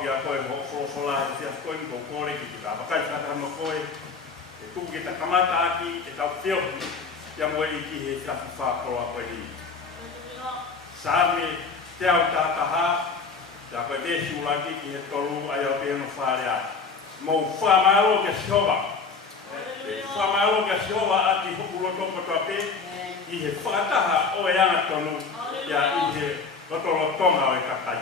kia koe mo sola e tia koe ni kore ki ka makai ka mo koe e tu ki ta kamata aki e tau teo kia mo i ki he tia fa ko a koe ni same te au ta ha ya koe te sulaki ki he tolu ai o te no farea mo fa malo ke shova e fa malo ke shova aki hokulo toko tape i he whakataha o e anga tonu ia i he rotoro tonga o e kakai.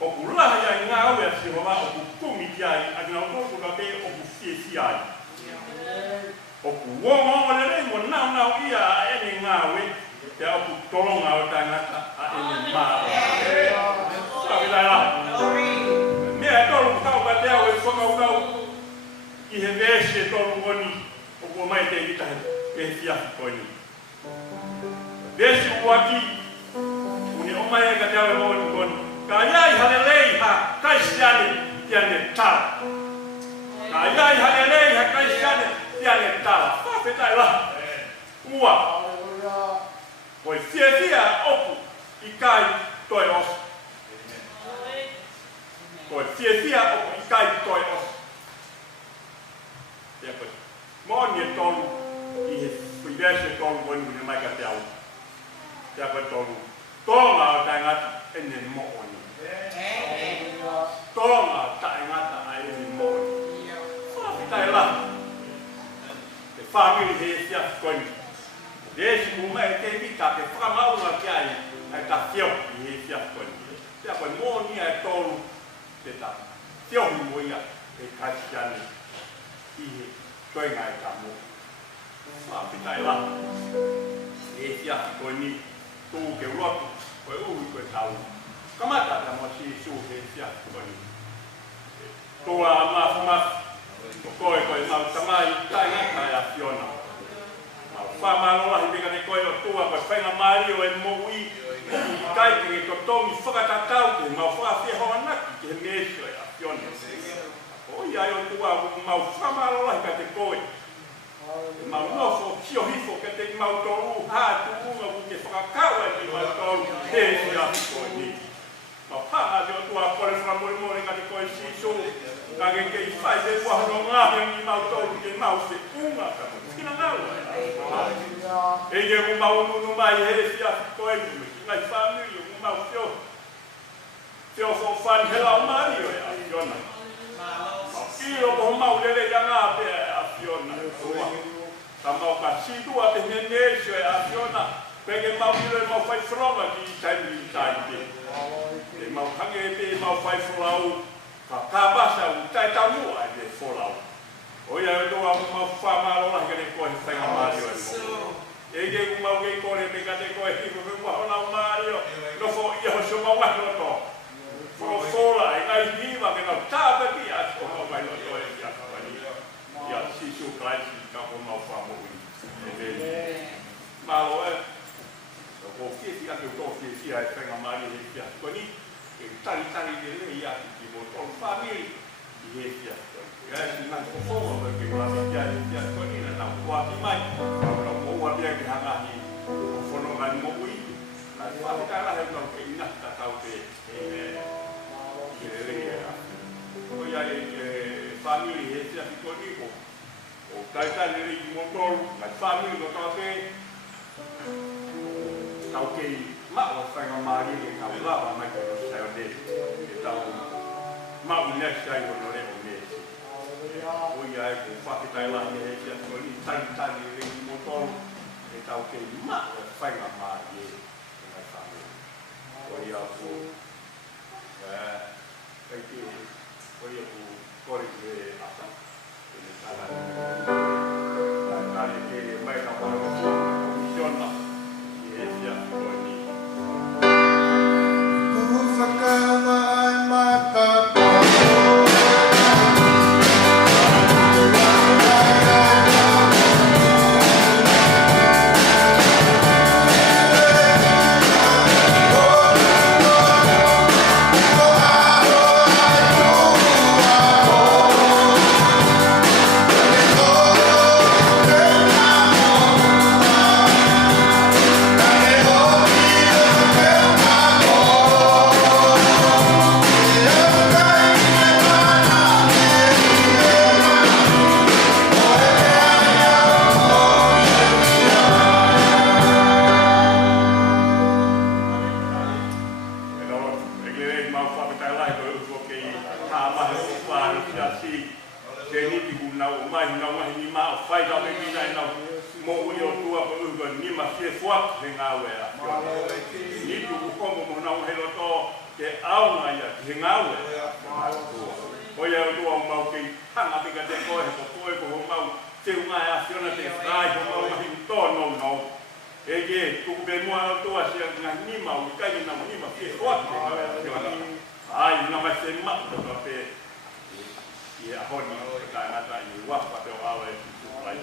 O ku laha ia i ngā au e Sihova o ku kumi ki ai, a ngā tōku ka pe o ku fiesi ai. O ku wonga o le rei mo nau nau ia a ene ngā ue, ia o ku toronga o tangata a ene maa. Sabi lai la. Mea e tolu kau ka te au e whakaukau i he vese tolu ngoni o ku mai te itahe e fiafi koini. Vese uaki, uni o mai e ka te au e ngoni ngoni. Ka iai halelei ha kaisiane tiane tala. Ka iai halelei ha kaisiane tiane tala. Whawhetai la. Ua. Koi fia opu i kai toi osu. Koi fia opu i kai toi osu. Tia koe. Moni e tolu i he whiwese tolu koni kune mai ka te au. Tia koe tolu. Tonga o tangata ene mo'oni. Tonga taingata a ene mo'oni. Whawhitai la. Te whamiri he sia koini. Desi kuma e te mita te whakamaunga ki ai ai ta whio i he sia koini. Tia koe mōni e tolu te ta whiohi moia e kaisiane i he toinga e ta mo. Whawhitai la. E sia koini tū ke urotu koe uhi koe tau. Kamata ta mo si su he sia koini. Toa mafu. Koe mau tamai taingata e a Fiona. Mau whamalola hi pika ne koe o tua koe whainga Mario e moui i kai ki nge totongi whakatatau ke mau whawhia hoa naki ki he meso e a Fiona. Oi ai o tua mau whamalola hi ka te koe. Mau nofo kio hifo ke te mau toru hā tukunga ku ke whakakaua ki mau toru he sia koe ni. Mau panga te o tua kore whamore ka te koe siso. Ka ke i whai te wahano ngāhe ni mau tōru ke mau se unga ka mo. Kina ngaua e ke mu mau nunu mai he fia koe ni. Ngai whamiri mu mau fio. Fio fo whan hela o Mario e a Fiona. Mau kiro ko mau lele ya ngā pe a Fiona. Ka mau ka sidua te nenesio e a Fiona. Peke mau kiro e mau whai whronga ki i taimi i taimi. E mau kange e pe mau whai whorau. Ka basa u tai tau mua e te wholau. O ia e toa mu mau whamalola hika ne koe whainga Mario e mo. E ke ku mau kei kore me ka te koe hiko me mua honau Mario. No fo ia ho so mau wahi roto. Fo whola e ngai hiwa ke nau tāpati a so mau wahi roto e ia kawani. Ia sisu klaisi ka ko mau whamoi. E vei. Malo e. Ko fiesi ake u tō fiesi a e whainga Mario e kia koni. E tari de le ia ki mo tol family i he fia. Ia si nang ko fo ke la fia ia koni na kwa ki mai. Ka mo wa bia ki hanga ni. Ko fo no ngai mo ui. Na fa ka la he no ke ina ta tau te. Le ia. Ko ia e family he fia ki koni ko. O kai le ki mo tol na family no ta te. Tau ke ma o whainga maari e ka ulawa mai ko no sai o de e tau ma u next ai o no reo mesi o ia e ko whakitai la he he kia ko ni tari e ringi motoru e tau ke ma o whainga maari e ngai whame o ia ko kai ke o ia ko kore ke asa e ne tala kare ke mai ka kore o misiona e he kia ko ni Fakawai mata tai ko ko ke ha ma ho pa sia si ke ni ti ku na o mai na wa ni ma o fai da me ni na mo yo tua ko u ni ma se fua he nga we a ni tu ku ko mo na o he lo to ke au nga ya he nga we o ya tu o mau ke hanga pe ka te ko he ko mau te nga ya fiona te fai ko mau ni to no ege tu be mo to a se nga ni ma o ka ni na ni ma se fua he nga we ai na ma se ma to pe ia honi ka na ta ni wa pa te o awe tu lai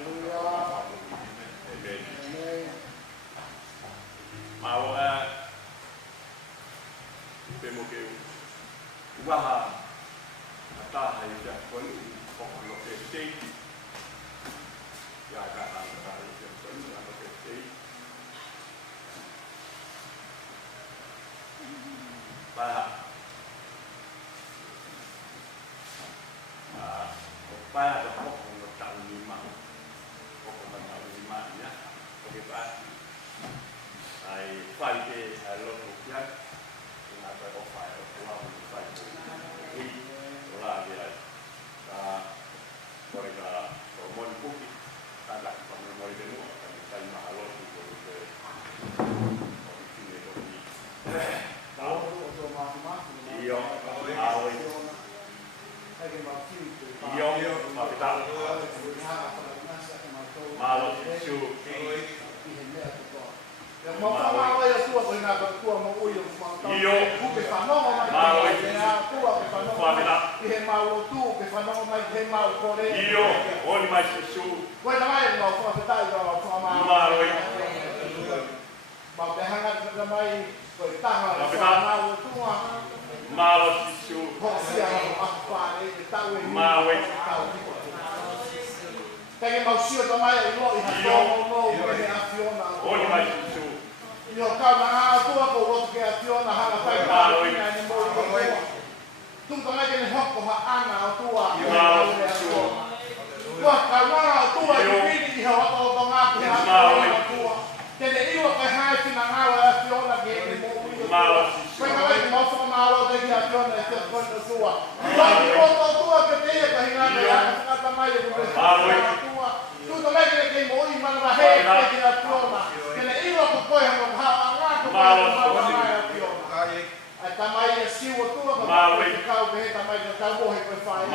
mau temo que waha ata hai ja kon ko lo ke sei ya ka ha ka ja kon lo ke sei pa pa da ko lo ta ni ma ko ma ta ni ma ya ko pa ai fai ke lo ya na ta o fai o la fai ni la dia ta por ga o mon puki ta la ko mo de no ta ma lo tu ko de o fine ko ni ta o ma io ma ta ma lo su mo fa ma ya tua ko na ko tua mo o yo fa ta ku ke fa no ma ya tua ke fa no ma ke ma lo tu ke fa no ma ke ma ko re io o ni ma su ko na mai no fa ta do fa ma lo ba be hanga na mai ko ta ha ma lo tu ma lo su ko sia a fa re ta we ma we ta ke ma su to mai lo i ha no ke a fiona o ni ma su io calma tua ko ro ke ationa hala pai pa ni mo tu to mai ke ne hokko ha ana tua tua calma tua ni ni ha to to nga ke ha tua ke ne io ke ha ti na ngala ationa ke ni mo malo ko ka mai mo so malo de ke ationa ke ko tua io to tua ke te ke hinga ya ka ta mai ku tua tu to mai ke mo i mana ba he ke ationa ilo ko ko ha ha nga ko ai tamai e siu tu ko ka o be tamai ka ka bo he ko fai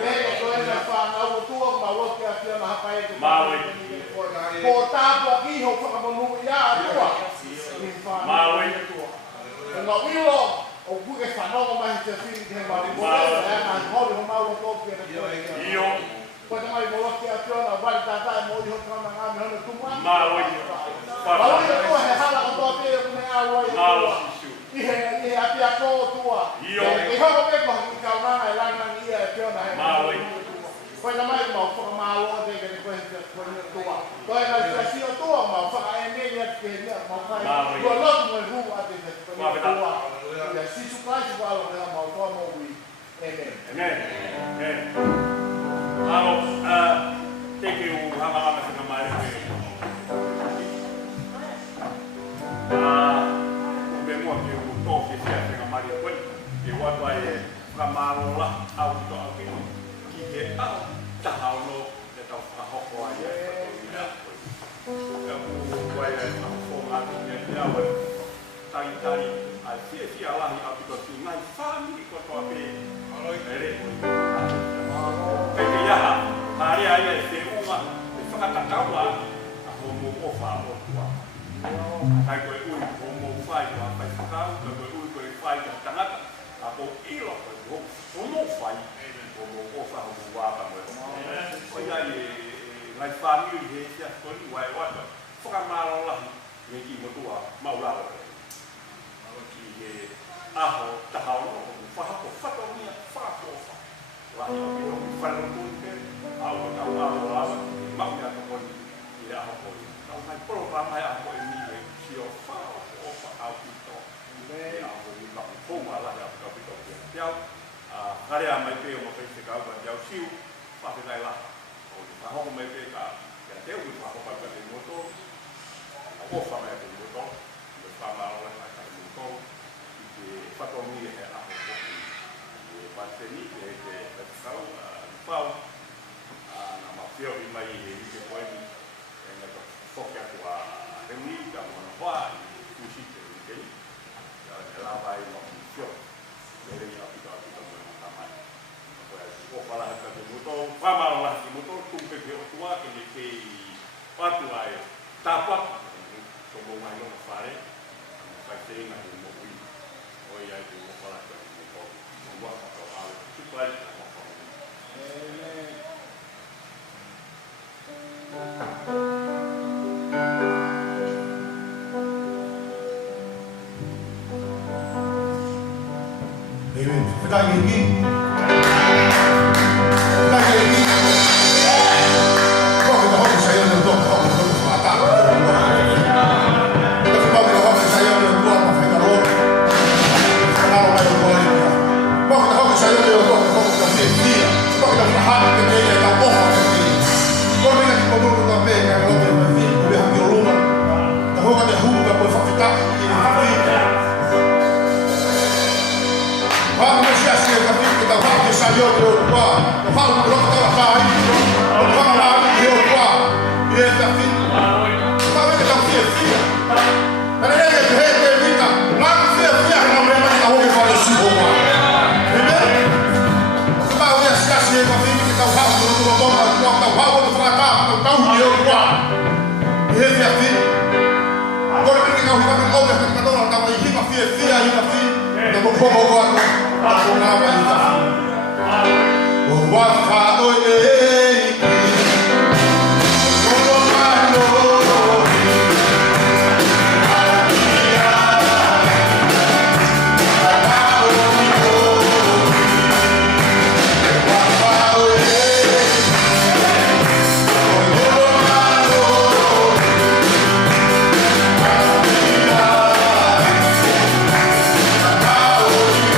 be ko e fa na o tu ko ma wo ke atia na ha pai ko ta bo ki ho ko mo nu ya tu ni fa ma wo no ilo o bu ke fa no ma te fi ke ma bo na ho ho ma wo ko ke io ko tamai mo ke atia na va ta ta mo ho ka na nga me tu ma wo Kalau itu he hala ko te ko me awo i api ako tua i ho ko ko ka na ai la na i e pio na he ko na mai mo ko ma lo de ke ko ko tua ko na si o tua ma fa ai ne ya ke ni ma fa ko lo mo ru a de ko tua ya si su ka ji ba lo na ma ko mo wi amen alo te ke u ha ma na mai be mo ke o to ke se a mari ko e wa vai ka marola au to au ki ke a ta haulo de ta ho ko ai e ya ko vai a fo ma ni ya wa tai ai si ala ni a to si mai family ko to be ere ke ya hari ai se uma fa ka ta wa a ho mo ko fa mo wa ai ko ui ko mo fai ko fai ka ko ui ko fai ka tangata a ko ilo ko mo fai ko mo fa mo wa ba mo ko ya ye ngai family he ya ko ni wai wa fa ka ma lo la ni ki mo tua ma la ko ki ye a ho ta ha lo fa ko fa to ni fa ko fa wa ni ko fa lo ko ke a o ta wa la ma ya ko ni ya ko mai programa ya ko ni le si o fa o fa au pito me a ko ni ba ko ma la ya ko pito ya ngare a mai pe o pe se ka ba ya siu fa pe la o fa ho mai pe ka ya te u fa ko pa pe moto o fa mai pe moto le fa ma la ka moto e fa to ni e a ko why you see the beginning. The lava is not sure. Very happy to have it tamai. O para haka te muto, whamaro la ki muto, tumpe ke o tua ke ne ke watu ai. Tāpaki, so mo mai no whare, kai te inga te mo ui. Oi ai te mo para haka te muto, mo waka tau au, tupai te mo whare. Amen. Kita ingin. Kita ingin. Kau kita harus saya untuk kau untuk mata. Kita semua kita harus saya untuk apa kita roh. Kalau kita boleh. Kau kita harus saya untuk kau kita dia. Kau kita berhak kita kita boh kita. Kau kita kita boleh kita be kalau kita mesti boleh ambil rumah. Tahu kan dia hukum boleh fakta ini. Vamos a hacer la vida, vamos a salir de Europa, vamos a trabajar, vamos a hablar de Europa, y es la vida. Vamos a hacer vida. Pero es que gente vida, no hace vida, no me va a oír para su boca. ¿Entendés? Vamos a hacer la vida, vamos a tratar, vamos a Europa, y es la vida. Agora que nós vamos ao espectador, estava aí, riba, fia, da boca agora. O waka oi Oh,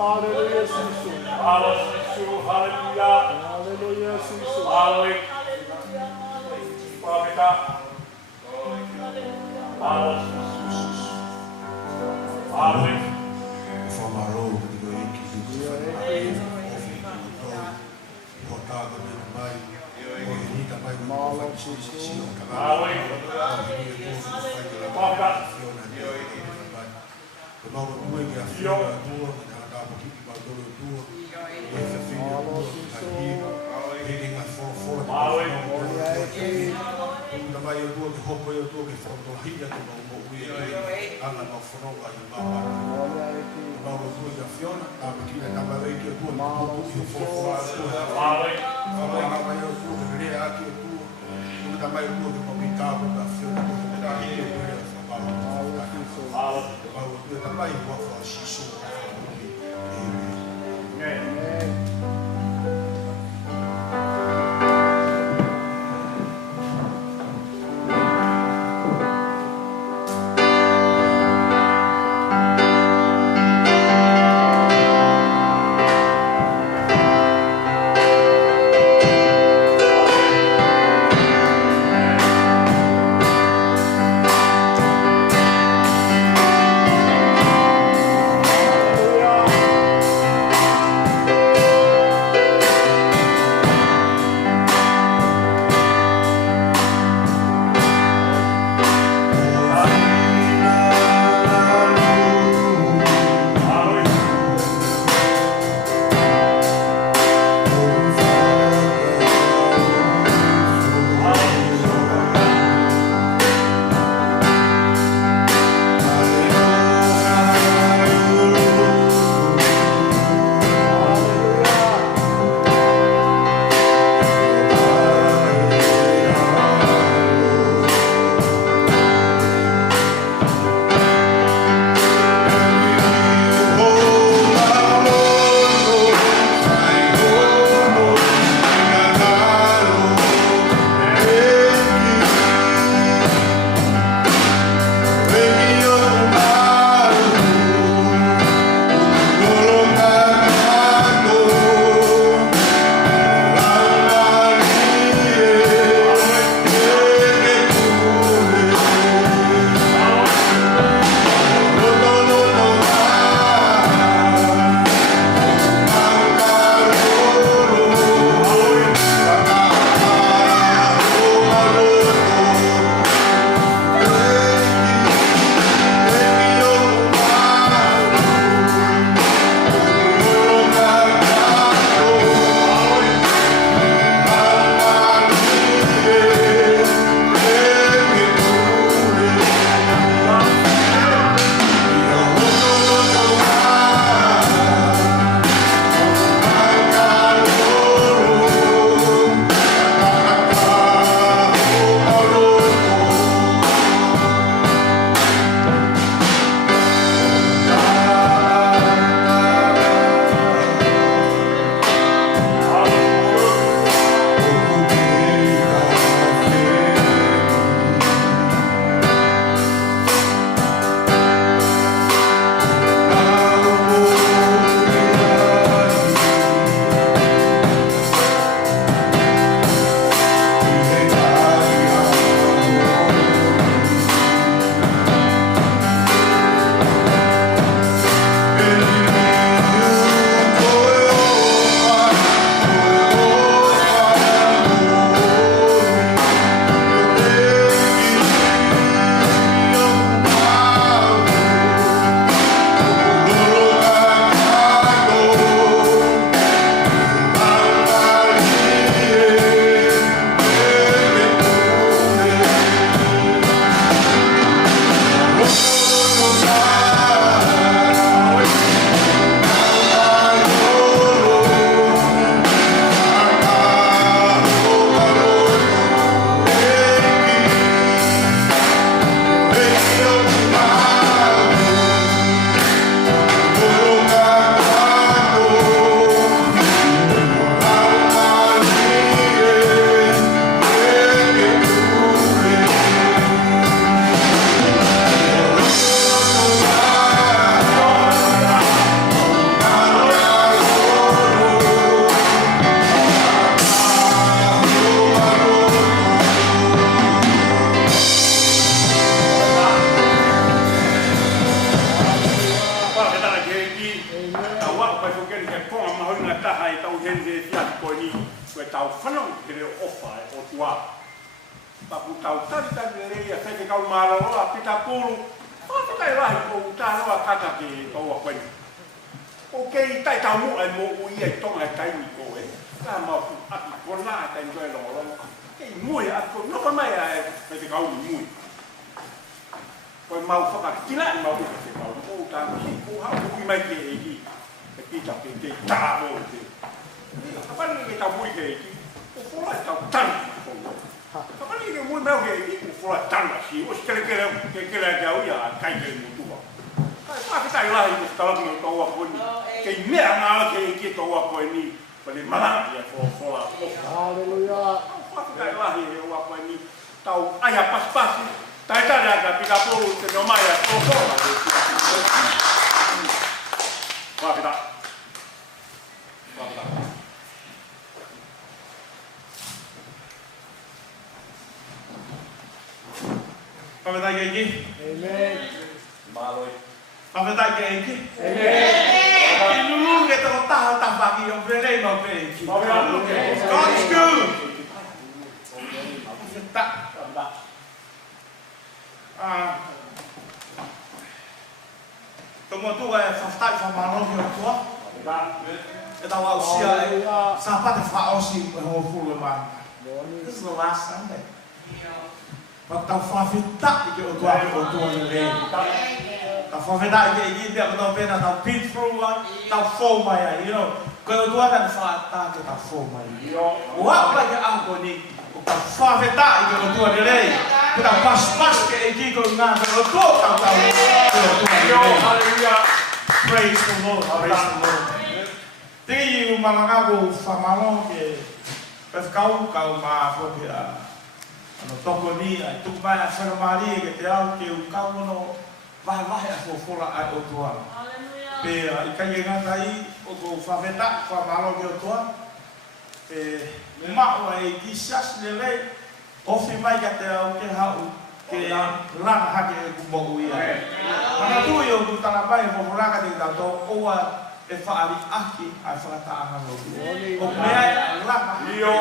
Hallelujah, Jesus. Hallelujah. Hallelujah, Jesus. Hallelujah. Prophet. Hallelujah. From our road, we go in, keep it. Hallelujah. taha e tau henze e fiat koe ni, koe tau whanau te reo ofa e o tua. Papu tau tari le rei a whete kau māraroa pita pūru, whāwhitai rahi ko utāroa kata ke taua koe ni. O kei tai tau mua e mō ui e tonga e taimi ko e, ka mau aki kona e taimi koe longo. Kei mui a ko nopa mai a e whete kau ni mui. Koe mau whakakila i mau uka te kau, o tāma hi ko hau ui mai ke e ki. E pita ke te tā mō te. Kapani ke tau mui ke e ki, o whola e tau tanu ki kongo. Kapani ke mui mau ke e ki, o whola e tanu si, o si kere ke au ia a kai ke mutua. Kai whakitai lahi ko stalaki o taua koe ni, kei mea ngāla ke e ki taua koe ni, pale malaki a whola ofa. Hallelujah. Whakitai lahi e oa koe ni, tau aia paspasi, tai tare aka pika pōru te no mai a tōkora e pika pōru. Whakita. Whakita. Whakita ke eki? Amen. Māloi. Whakita ke eki? Amen. I nulu ke tō taha tawhaki o prelei mau ke eki. God's good. Whakita. Tomo tua e whaftai whamanohi o tua. E tau au sia e sapate whaosi e hoa fulu e mani. This is the last Sunday. But tau whawhita i ke o tua ni rei. Tau whawhita i ke i ki o tau pena tau pin through tau fō mai ai. You know, koe o tua kani whaata ke tau fō mai. Ua pai ke au ko ni. Tau whawhita i ke o tua ni rei. Ke tau pas ke e ki ko ngā ke o tua tau tau ke o tua ni rei. Hallelujah. Praise the Lord. Praise the Lord. Tei u malangago whamalo ke pefkau kau maa whoki a ano toko ni ai tuk mai a whakamari e ke te au ke u kau mono vahe a whofora ai o tua. Pe i kai e ngatai o ko whawheta whamalo ke o tua. Pe mao e kisas lele ofi mai ka te au ke hau ke rana hake e kumbo ui ai. Mana tui o ku tanapai e whofora te tau oa e whaari aki ai whakataanga lotu. O mea e langa Io.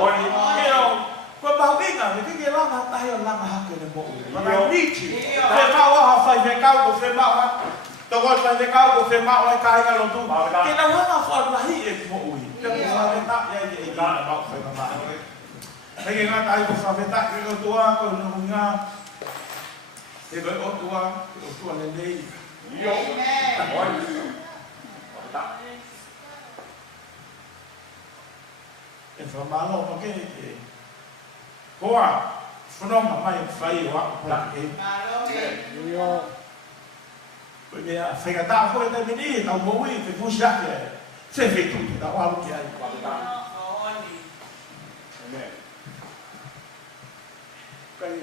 Oi. Io. Koe mahu inga, me kiki langa tahi o langa hake ne mo ui. But I need you. Whe mau aha whai me kau ko whe mau ha. Toko whai me kau ko whe mau ai kāinga lotu. Ke na wanga whaarahi e mo ui. Ke mo whaare ta ia i e kāna mau whai ma maa. Hei ngā tahi ko whawheta i o tua, ko nungu ngā. E koe o tua le nei. Io. Oi. E whamalo ma ke ke. Koa, whanonga mai whai o ako pala ke. Io. Koe mea whaigata koe te mini, tau moui, te pusi ake e. Se whetu te tau alu ki ai. Amen. Kai,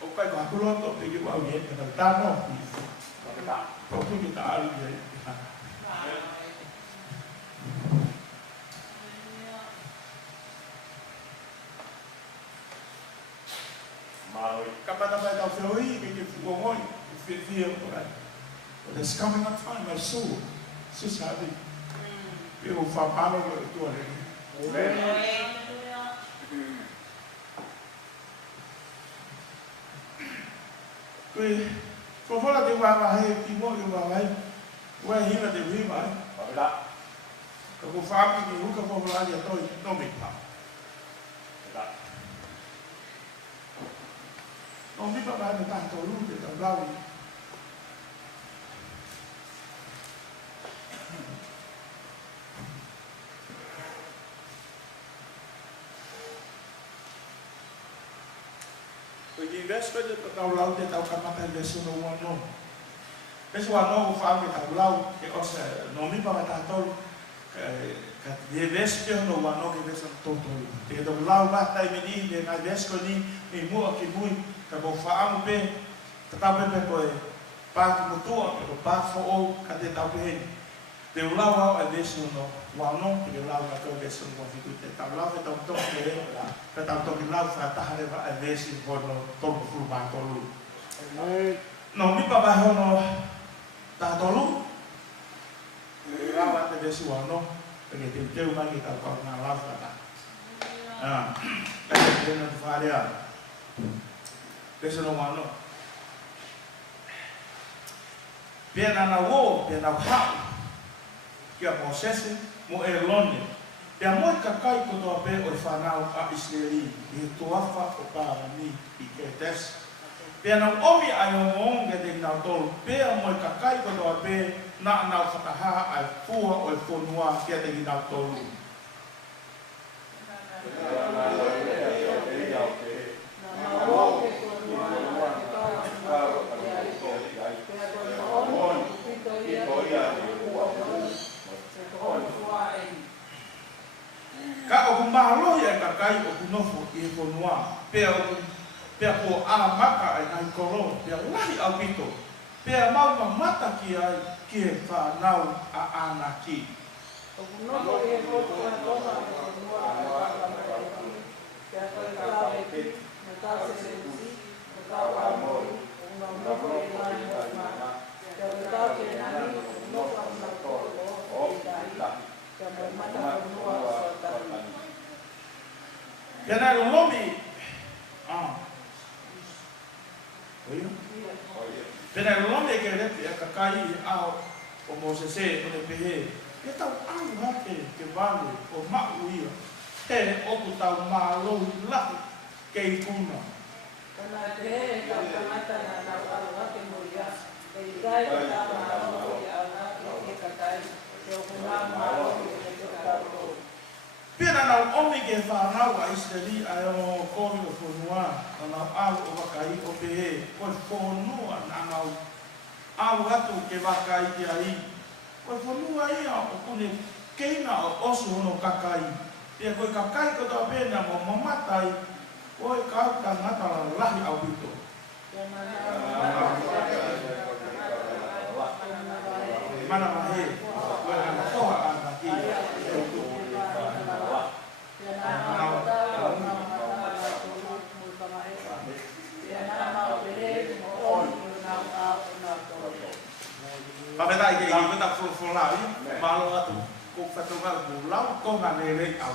o kai ko hakuloto, te ki wau ye, ka tau tāno. Ko tu ki ta alu ki ai. Māloi. Kapata mai tau whioi, ke fuongoi, ke whio korai. But there's coming a time, I saw, Susadi, pe o whapalo o tua rei. Amen. Koe, ko whola te wawa hei, ki mo i wawa hei, ua hina te hui mai. Whakita. Ka ko whaaki ki huka whola ia toi, no me pa. Whakita. No me pa mai me tanto rute, tau laui. Koe ki investment te tau lau te tau kamata investment no wano. Pesu wano ko whaaki tau lau, ke osa, no me pa mai tātou, ka te investment no wano ke investment tōtoi. Te tau lau matai me ni, me ngai investment ni, me mua ki mui, ka ko whaamu pe, ka tau pepe koe, pāki mutua, ke ko pāki fo o, ka te tau pe hei. Te ulau au a investment no wano, ke lau ka koe investment no fitu, te tau lau ke tau toki ke hei, ka tau toki lau whaataha rewa a investment ko no tolu furu mātolu. Amen. No, mi pa vai hono tātolu. Lau a te si wano perché te teu mai che tal qua na la fata perché non fare a questo non wano piena na wo piena ha que a processe mo elone e a moi kakai ko do pe o fanau a Israeli e to afa o para ni i que tes piena omi ai o nge de na tol pe a moi kakai ko do pe na na whakaha ai fua o e whonua kia te ginau tolu. Ka o kumahalo ia kakai o kunofo i e whonua pea ko a maka ai nai koro pea lahi au pito pea mau mata ki ai ki e whanau a ana ki. O kunono e hotu a toma e whanua a whanau pea koe kau e ki, me tau se si, me tau a mori, o ngā noho e nani o mana, pea me tau ke nani, o noho a ngā koro o e kai, pea me mata whanua o satani. Pea nai lomi, pena lomi e ke repi a kakai i ao o Mosese o ne pehe e tau au hake ke vale o mau ia he oku tau mālou lahi ke i kuna Kana pehe e tau tangata na nau au hake mo ia e i gai o tau mālou i au hake e kakai e o kuna mālou i e te tau pena nau omi ke whanau a Israeli a o kori o whanua na nau au o wakai o pehe koe whanua na nau au hatu ke wakai ki ai koe whanua ia o kune keina o osu hono kakai pia koe kakai ko tau pena mo mamatai koe kau tangata la lahi au hito mana mahe koe ana koha ana ki Pameta i ke i meta fulai, malo atu, ko fatonga bulau, ko nga nere au.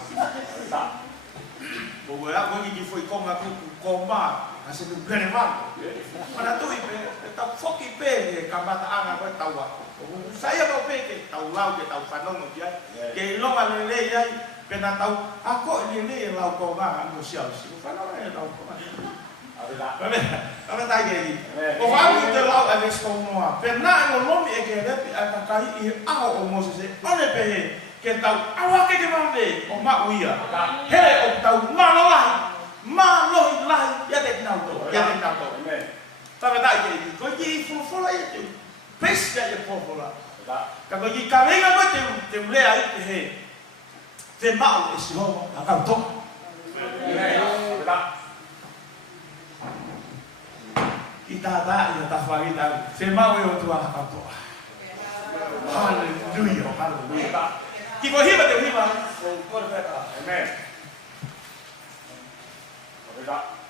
Bo wea ko ki foi ko nga ko ma, ase tu pere ma. Mana tu i pe, ta foki pe ka mata anga ko tawa. Saya mau pe ke tau lau ke tau fanong ki ai. Ke longa lele ai, pena tau ako lele lau ko nga anu sia. Fanong e lau ko. Ame tai ke i. O wau i te lau ane stonoa. Pena e lomi e ke repi a kakai i ao o Mosese. One pehe ke tau awake ke mame o mauia. Hele o tau malohi. Malohi lahi. Ia te kinau to. Ia te kinau to. Ame tai ke i. Ko i fulofola i te. Pesca i fulofola. Ka ko i kawenga ko te ulea i te he. Te mau e si homo. A kau to. Kita tak ya tafari tak. Semau yo Tuhan apa? Haleluya, haleluya. Kita hiba te hiba. Kau berkata, amen. Berkata.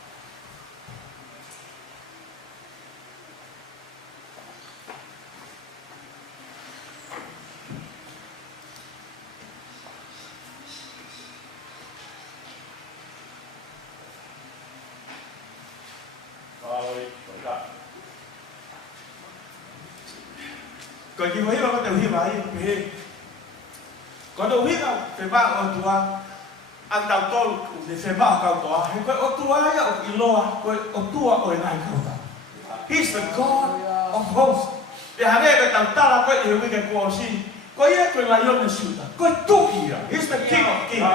Còn khi mấy bạn có tiểu hiệp ấy thì có đâu biết không? Phải bạn ở tua ăn đầu tôi thì phải bạn cầu tua hay có ở tua ấy ở ilo có ở tua ở này cầu ta. He's the God of hosts. Vì hắn ấy cái tàu ta là có hiểu cái cuộc gì có ý cái là yon sự ta có tu gì à? He's the King of Kings.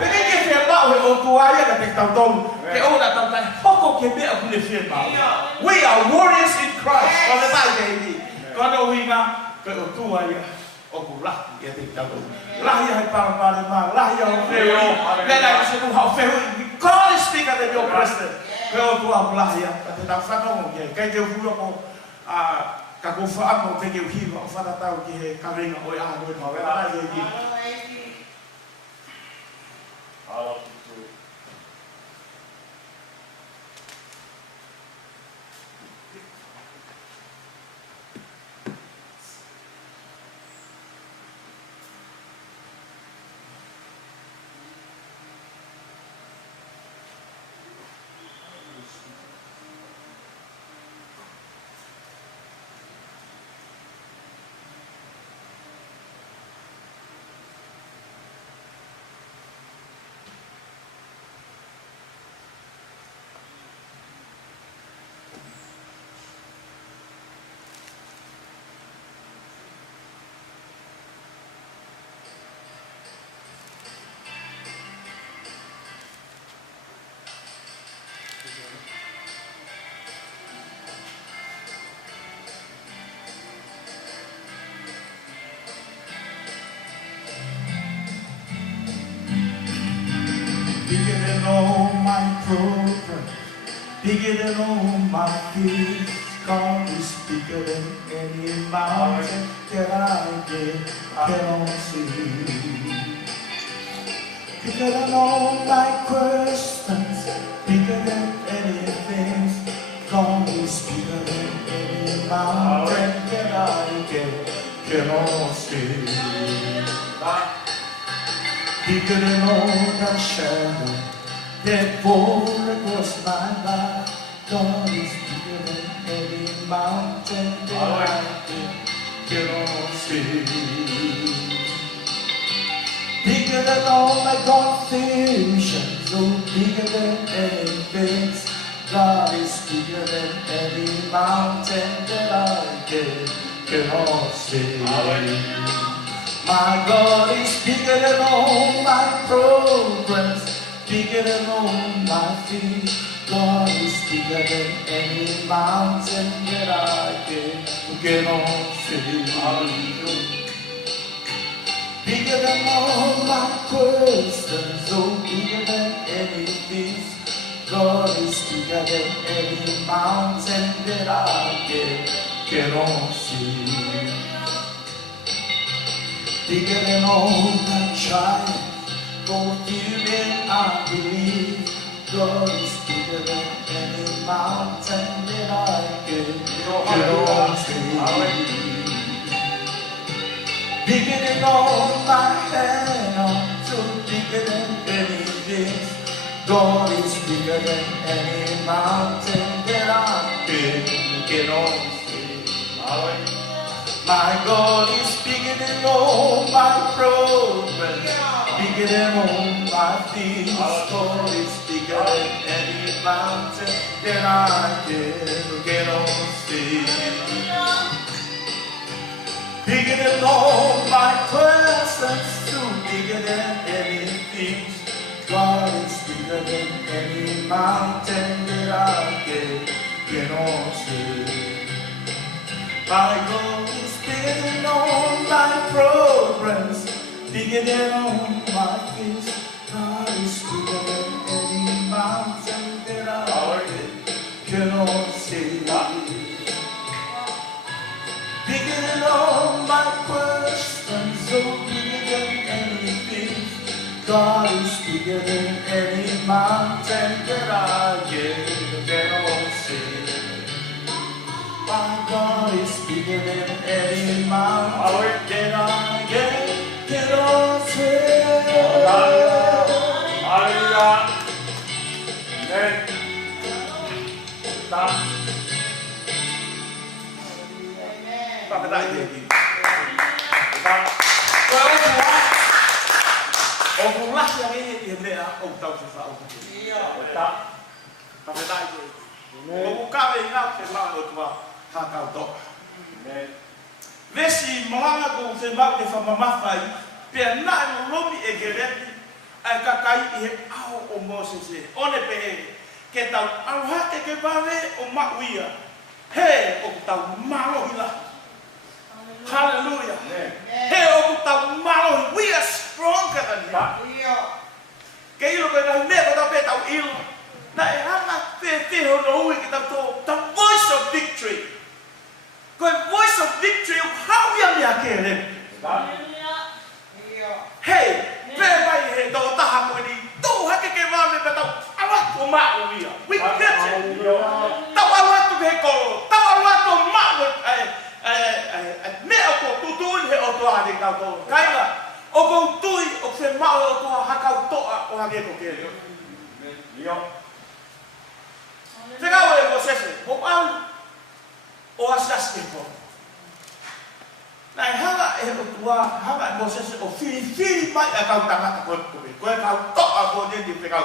Vì cái phải bạn ở tua ấy cái tàu tôi cái ông là tàu này không có cái biết ông là phải bạn. We are warriors in Christ. Còn cái bài này gì? Có đâu biết không? Cái ô tô ấy, ô cụ lắc, cái gì đâu đâu, lắc hay para mà, lắc hay phèo, cái này sẽ không học phèo, God is speaking to your president, cái ô tô học lắc hay, cái tao phát nó một cái kêu vui lắm, các cô phát một cái kêu hi, họ phát tao cái camera ôi ôi nó cái là gì? than all my problems, bigger than all my fears. God is bigger than any mountain that I cannot see. Bigger than all my questions, bigger than anything. God is bigger than any mountain that I cannot see. Bigger than all the shadow that fall across my life. God is bigger than any mountain that I cannot see. Bigger than all my confusion, so bigger than anything. God is bigger than any mountain that I cannot see. My God is bigger than all my problems, bigger than all my fears. God is bigger than any mountain that I cannot see. Bigger than all my questions, so bigger than anything. God is bigger than any mountain that I cannot see. Bigger than all my trials, both you and I believe. God is bigger than any mountain that I cannot see. Bigger than all my hands, so bigger than anything. God is bigger than any mountain that I cannot see. My God is bigger than all my problems, bigger than all my fears. God is bigger than any mountain that I cannot see. Bigger than all my questions, too bigger than anything. God is bigger than any mountain that I cannot see. My God is bigger than all my problems, bigger than all my fears. God is bigger than any mountain that I cannot see. Bigger than all my questions, so bigger than anything. God is bigger than any mountain that I cannot see. My God is bigger than any mountain that I cannot see. Hallelujah. Amen. Stop. Stop it right there. Stop. Ông lắc ra cái hiện này ông tàu sẽ sao? Stop. Stop it right there. Ông cao về ngao sẽ sao được vào hàng cao tổ. Vesi mga kung sa mga kifamamafay, pianay mo lumi egereti, ay kakay ihe ao o Moses, one pehe, ketaw alhake kebave o makuya, he o kutaw malohila. Hallelujah. He o kutaw malohila. We are stronger than him. Kayo ba na hindi ko dapat tao ilo? Na ihanga pehe o nahuwi kita to, the voice of victory. The voice of victory of how we are here. Hey, very hey, do taha ko ni do hake ke ma me betau awat ko ma o ia. We get it. Tau awat ko he ko, tau awat ko ma ko me o ko tutun he o to ade tau to. Kaila o ko tui o se ma o to hakau to o hake ko ke. Yo. Sega o ko sese. Mo au o asas ke ko. Na hanga e o tua hanga Moses o fili mai a kau tanga ko ko kau to a ko de de kau.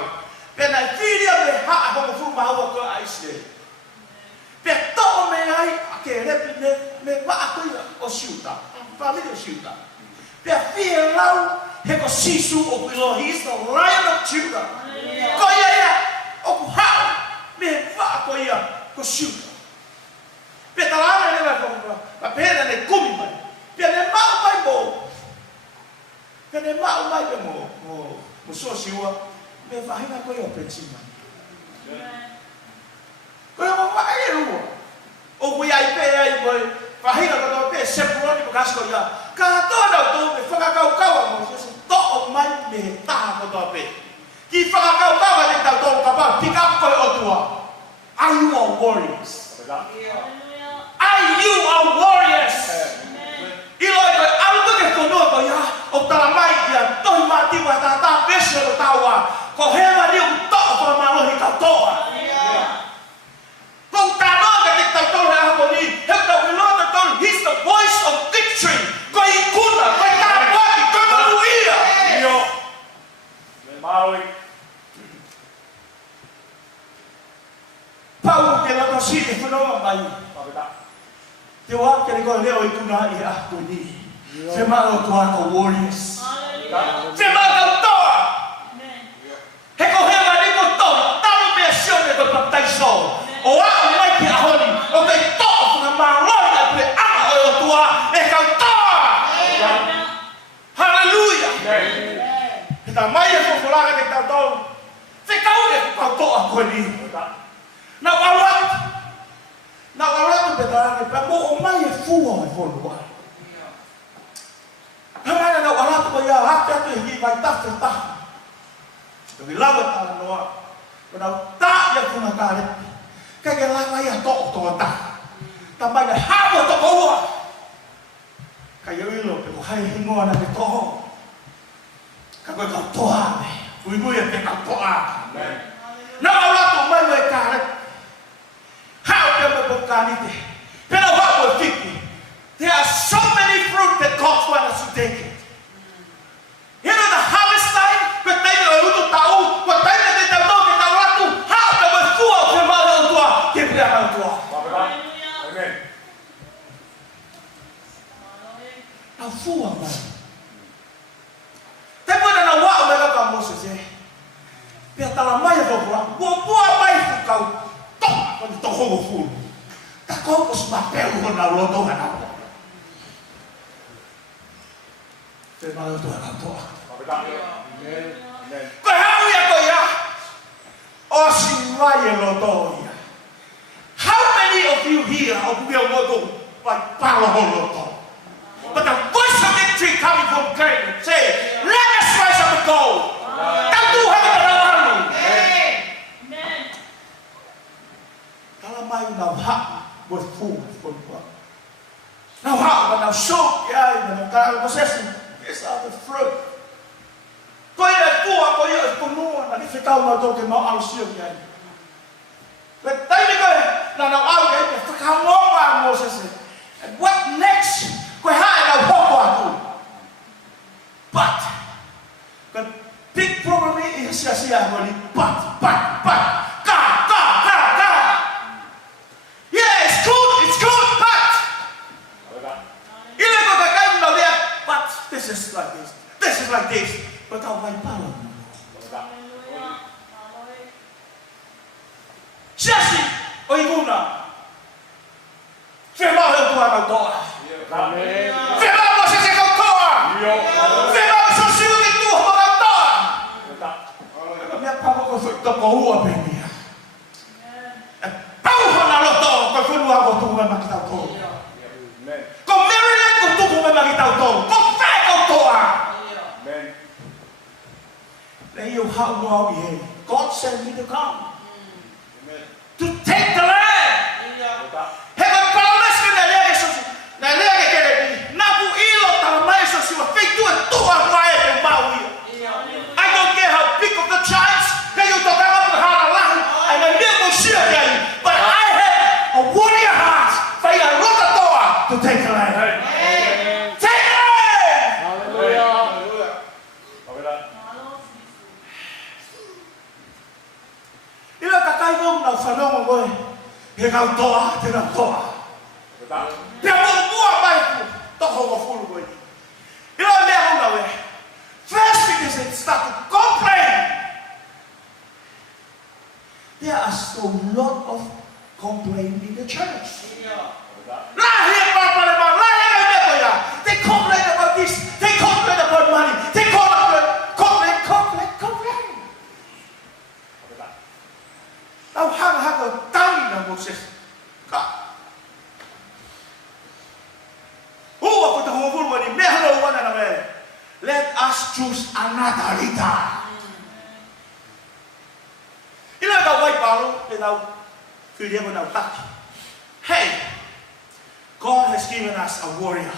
Pe na fili me ha a ko fu ma o ko a Israel. Pe to me ai a ke me va a ko o siuta. Família siuta. Pe fili lau he ko sisu o pilo he is the Lion of Judah. Ko ia o ha me va a ko ia ko siuta. Pe talana ne va ko pa pena ne kumi mai. Piane mau mai bo. Piane mau mai mo so siwa. me whahinga koe o pechima. Koe o whae rua. O kui ai pe ai koe, whahinga koe pe sepuroni ko kasko ia. Ka tōna o tō me whakakaukaua mo se tō o mai me he taha koe pe. Ki whakakaukaua ne tau tō ka pā, pick up koe o tua. Are you all warriors? Are you all warriors? Ilo e koe, alu tuke konoa koe ia, o tala mai ia, tohi maa tiwa e tā pesio o taua, ko hewa ni o toa koe malohi kau toa. Kung tanoa ka te tau tolu hea hako ni, heu tau wilota tolu, he's the voice of victory. Koe ikuna, koe tā waki, koe malu ia. Io. Me maui. Pau ke lako si te whanoa mai. Te wake ni koe leo ikuna i ahko ni. Te mao tua ko warriors. Te mao toa. He ko hewa ni ko toa, talu mea sione koe baptaiso. O ao mai ki ahoni, o kei toa kuna maaloi na pule ama o tua, e kau toa. Hallelujah. He ta mai e fofolaga te kau toa. Te kau e kau toa koe ni. Now around the garden, but more my fool for one. Hamana na wala ko ya hakka to hindi ba ta. We love it no. But ta ya kuna kare. Kaya la ya to ta. Tambay na habo to ko. Kaya ilo ko hay hingo na to. Kako ka to ha. Uy ya te ka to ha. Na wala to mai kare. How can we become it? But what will fit me? There are so many fruit that God wants us to take it. You know the harvest time, but they know who to tau, but they know that they don't get a lot to. How can we fool of the mother to give them out to? Amen. A fool of them. They put in a while, they got a Moses. But the Maya of one, what might you go? Quando estou com o fundo, está como os papéis do Ronaldo do Ronaldo. Você vai ao Ronaldo. Correu e apoiar. O se vai ao Ronaldo. How many of you here of will go like Paulo? But the voice of victory coming from God say, let us rise up and go. Don't do mai nào hạ một phù một quả nào hạ và nào sâu cái ai mà nào cao nó sẽ these are the fruit coi là cua coi là con nua là cái phải cao mà tôi cái máu ao siêu cái vậy đây đi coi là nào ao cái phải cao máu mà mua sẽ and what next coi hai nào hoa quả thôi but the big problem is just here only but this is like this, but I'll find power. Jesse, oiguna. Fema o tua autoa. Fema você se autoa. Fema você se o tu autoa. Minha papa ko foi to ko ua pendia. Pau na loto ko foi lua ko tu ma kita autoa. Ko Maryland ko tu ma kita autoa. Ko fe autoa. Then you how long we God sent me to come to take the land. Heaven promised me na lege que na bu ilo ta mais so se feito tua vai em Maui. I don't care how big of the chance that you talk about the land and I never share again, but I have a warrior heart for your rototoa to take the land. Whanonga koe, he kau toa, te na toa. Pea mua mai ku, toko wa fulu koe. Ilo mea honga we. First thing is they start to complain. There are so lot of complaint in the church. They complain about this, they complain about money, they complain. us choose another leader. You know the white barrel, you know, hey, God has given us a warrior.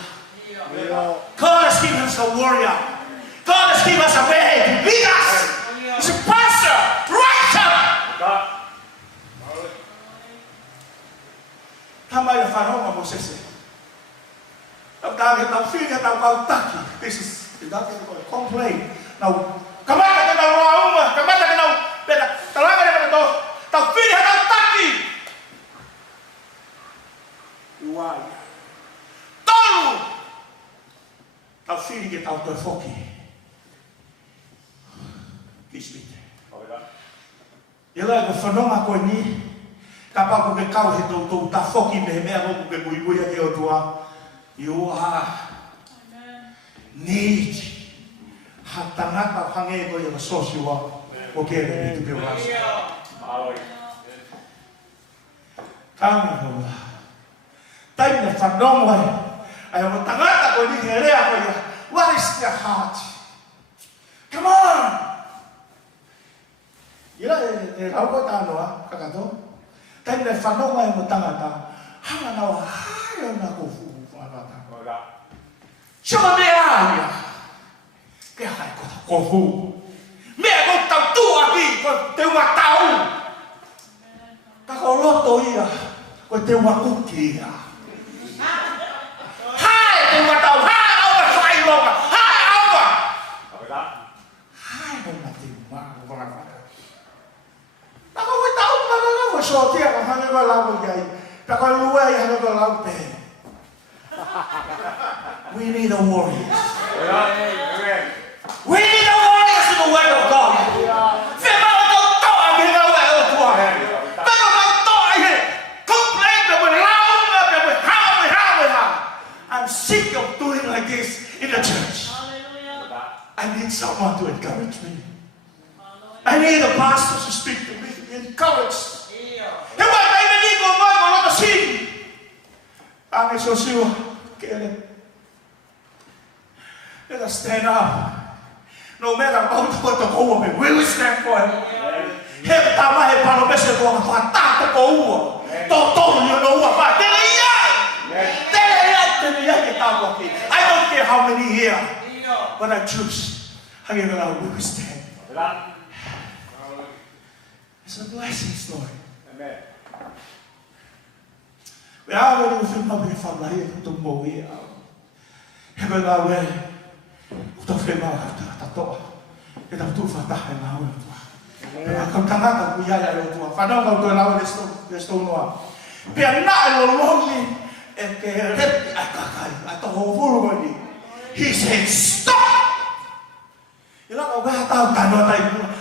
God has given us a warrior. God has given us a way to lead us. He's a pastor, right up. Tama yung Pharaoh mo Moses. Tao feel niya tao taki. This is complain. Now, kamata ka na rauma, kamata ka na beda. Talaga na to. Tao feel niya tao taki. Why? Tolu. Tao feel niya tao to foki. Kisbit. Yala ko fanong ako ni kapag ko kau hito to ta foki me ako ko bui aki o tua. You are need hatangata hange ko yung sosiwa okay na dito yung mas kami ko tayo na fanong ay ayaw tangata ko ni here ako ya what is your heart come on ila raw ko tano kakato tayo na fanong ay mo tangata hanga na hayo na ko cho mẹ à cái hai con phu mẹ con tao tua đi con tiêu mặt tao các con lót tôi à con tiêu mặt cúc kỳ à hai tiêu mặt tao hai ông mà xoay luôn à hai ông à hai ông mà tiêu mặt con làm tao không có tao mà nó có sổ tiền mà hai cái làm cái gì tao coi lúa hay nó có làm bè. We need a warrior. We need a warrior in the word of God. I'm sick of doing like this in the church. I need someone to encourage me. I need a pastor to speak to me, encourage. I'm so sure. Let us stand up. No matter what the goal is, we will stand for it. Every time I have found a message, I'm going to attack the goal. Don't you know what? I don't care how many here, but I choose. We will stand. It's a blessing story. Amen. We are going to film up here from here to Moe. Heaven, our way. To film out that door. It have two for that and now. I come to we are to a father to allow this stone one. We are not lonely and I thought whole he said, stop! You know,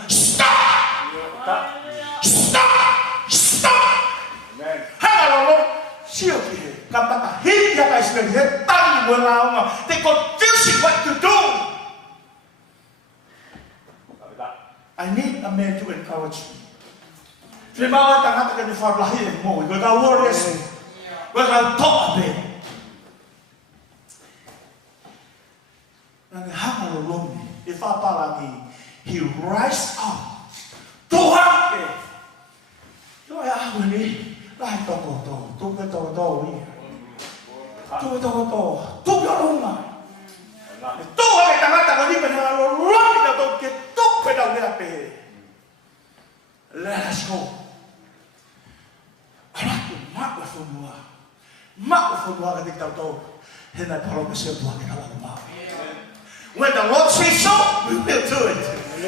stop! Stop! Stop! Hello! They confuse what to do. I need a man to encourage me. Terima kasih kerana farlahin mo. We're going warriors. We're going to talk a bit. If I lagi, he rise up. Tuhan. Tuhan aku ni. Lai toko to, tuke toko to ni. Tuke toko to, tuke rumah. Tuhan kita kata kau ni benar orang kita tu ketuk pedang dia pe. Let us go. Anak tu mak berfumua ketika tahu hendak kalau besar buat kita lama. When the Lord says so, we will do it.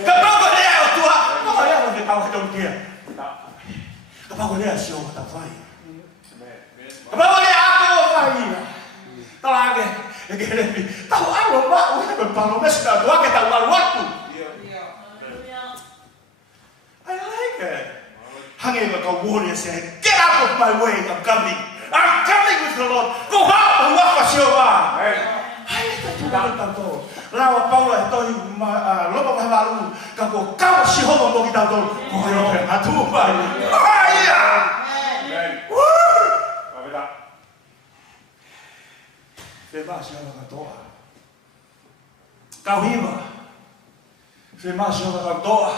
Kalau kau dia Tuhan, kau dia orang kita tahu dia. Kapag wala siya matafay. Kapag wala ako matafay. Talaga. Tahu ano ba? Wala ko panomes na doa kita walwatu. I like it. Hangin ka warrior said, get out of my way. I'm coming. I'm coming with the Lord. Go out and walk with your man. Ay, ito tanto. Lawa Paulo ito yung lobo pa malu. Kako kau si homo mo kita to. Ko yo atu ba. Kau hiwa. Fe masio ka toa.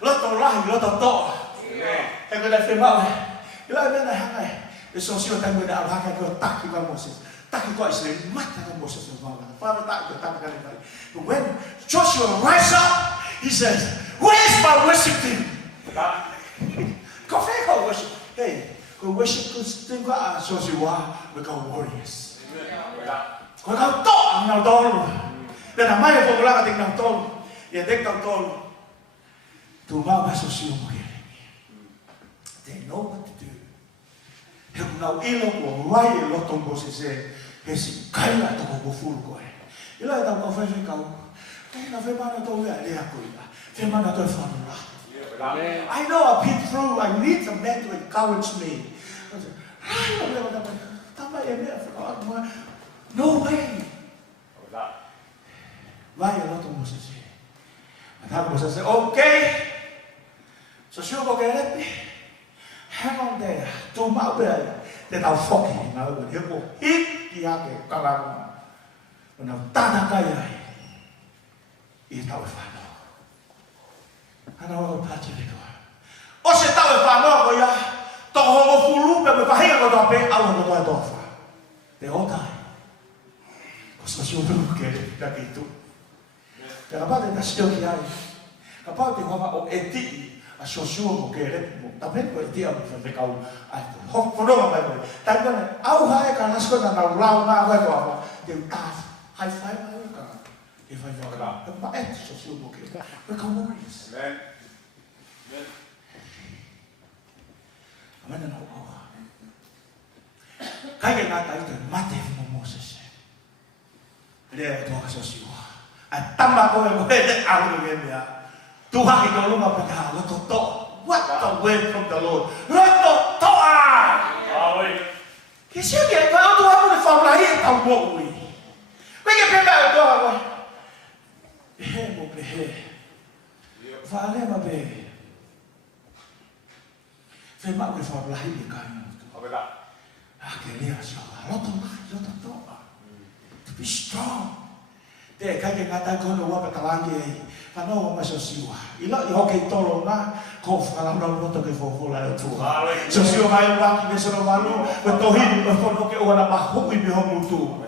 Loto lahi, loto toa. He kona fe mau. Ila mena hangai. E so sio tango na alhaka ko taki ka Moses. Taki ko Israel mata ka Moses no vanga. Father taki ko taki ka vai. But when Joshua rise up, he says, "Where's my worship team?" Go worship. Hey, go worship because think God Joshua we go warriors. Ko ka to ang na dolo. Dan amai ko la ka ting na dolo. Ya dek na dolo. Tu ma ba Joshua mo ke. They know what to do. He nau ilo ko rai lo tombo se he si kai la to ko fulu ko. Ila ta ko fa kau. Kai na fe mana to ya le ko ila. Fe mana to fa la. I know I've been through. I need some men to encourage me. No way. Vai a lot of Moses. And that Moses said, "Okay." So she will get it. Hang on there. To my bed. That I'll fuck him. I will hit the yake kalam. When I'm done, it's our final. And I will patch it. O se tau e whanau ko ia, toko hongo fulu pe me whahinga ko toa pe, awa ko toa e toa wha. Te o tai. Ko sa siu pulu ke ta ki tu. Te ka pate ta sio ki ai. Ka pate wama o e ti a sio siu mo ke re mo. Ta pen ko e ti a mo whare kau. Ai hok whanonga mai koe. Tai kone, au hae ka nasko na nau rau ngā koe koa mo. Te u tāf, hai whai mai ka. E whai whaka. Te ma e sio siu mo ke. We're warriors. Amen. Amana na oa. Kai ke ngā tai mate mo Moses. Rea e toa sosiua. A tama koe koe te aru me mea. Tuha ki ko lunga peka, roto toa. What a word from the Lord. Roto toa! Ke sia ke koe o tuha mo ne whaurahi e tau mo ui. Koe ke pema e toa koe. He mo pe he. Whaale ma pe. Fe mau e whaurahi e kai mo. Ke lea sio. Roto toa. To be strong. Te kai ke ngata kono wapa talangi e. Whanau o maso siwa. Ila i hoke tolo nga. Ko whalamra roto ke fofola e tua. So siwa mai waki me sono walu. Ko tohinu e whono ke oana mahui me homu tu.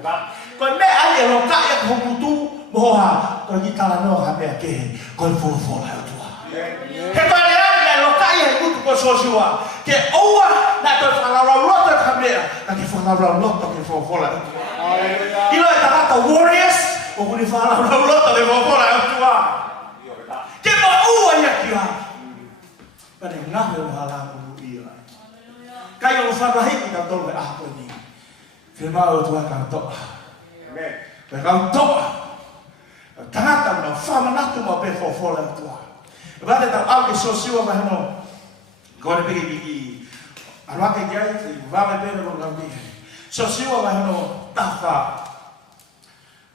Ko me ai e roka e homu tu. Moha. Ko ki tala no ha mea ke. Ko fofola e tua. He koe lea me roka e kutu ko so siwa. Ke oa na to whalamra roto ka mea. Na ke whalamra roto ke fofola e tua. Ilo e tagata warriors. O kuni whalamra roto ke fofola e tua. Ke maua ia ki ai. Pane ngahe o hala kunu ia. Kai o wharahi ki ka tolo e ahko ni. Whima o tua ka toa. Pe ka toa. Tangata una whamanatu ma pe fofola tua. Vate tau au ke sosiua ma hano. Kore peke ki arwake ki ai. Vame pene mo ngambi. Sosiua ma hano tafa.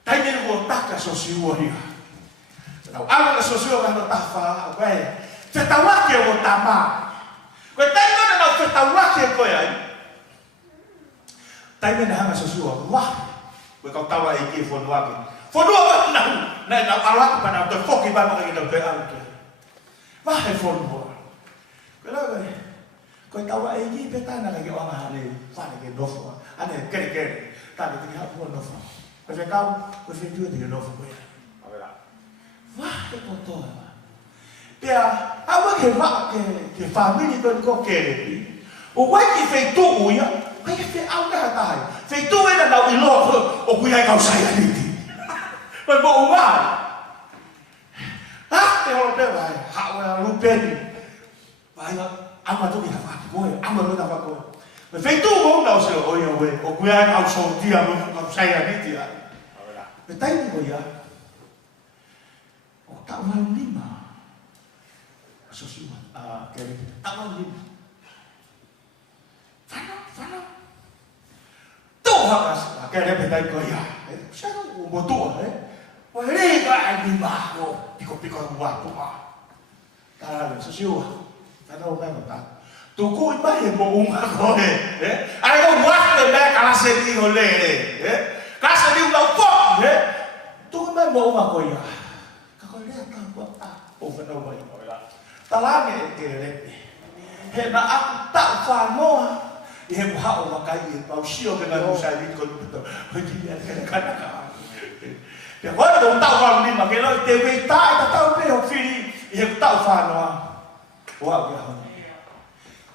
Taimene mo taka sosiua ria. Tau ala na sosiua ma hano tafa. Wai. Whetawake o tama. Koe taimene na whetawake koe ai. Taimene hanga sosiua. Wah. Koe kau tawa e ki whonuake. Whonua wa nau. Nai nau arwake pa nau. Toi whoki ba maka ki nau koe au koe. Wah e whonua. Koe lau koe. Koe tawa e ki petana kake wanga hane. Whane ke nofua. Ane kere. Tane tiki hapu o nofua. Koe whekau. Koe whentua tiki nofua koe. Wah e kotoa. Pea, awa ke waka ke whamini koe ko kerepi. O wai ki wheitu uia, wai ke whai au kaha tahi. Wheitu ena nau i loa o kui ai kau sai aniti. Koe mo umai. Te holo pe vai, hao e lupeni. Vai la, ama tuki ha whaki koe, ama ruta whaki koe. Me wheitu mo nau se o ia we, o kui ai kau sautia mo kau sai aniti ai. Me taimi ko ia. O tau hau lima. Sosiua, kere tama lima. Whanau. Toha kas, kere petai ko ia. Siano o motua, o rega ai lima, o piko wapu a. Tara, sosiua, whanau mai mo tā. Tuku i mai e mo unga koe, ai ko wate me kalase ni ho le, kalase ni yêu đâu có thế tôi mới mổ mà coi à các con biết ta có ta ổ phần đầu vậy ta lá nghệ kể lên hiện là ác tạo phản mua hiện hậu và cái gì bao siêu cái này không sai đi con hơi chỉ là cái này cả để với đồng tạo phản đi mà cái nói tiêu cái tai ta tao biết học phi hiện tạo phản nó wow cái hồn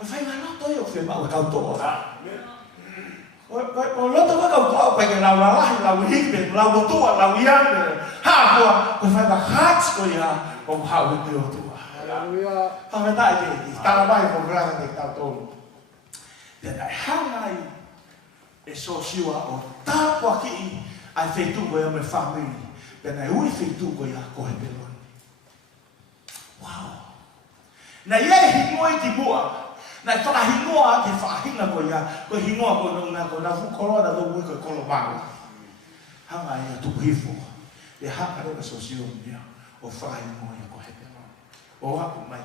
phải mà nó tôi học phi mà ở cao tổ còn lúc tôi có cầu tổ phải cái nào là hít biển nào một tua nào yên hạ của phải là hát rồi à còn hậu được nhiều tua không phải tại gì ta là bay không ra được tao tôn để đại hàng này để số siêu ở ta qua khi ai phải tu với mình family để này uy phải tu với cô ấy bên luôn wow này ấy hình ngôi thì mua này phải hình ngôi thì phải hình là cô hình ngôi cô nó phụ cô là đâu có cô là bằng hàng này tu hi phụ để hàng này là số siêu nhiều ở phải hình ngôi cô ấy bên luôn ô cũng may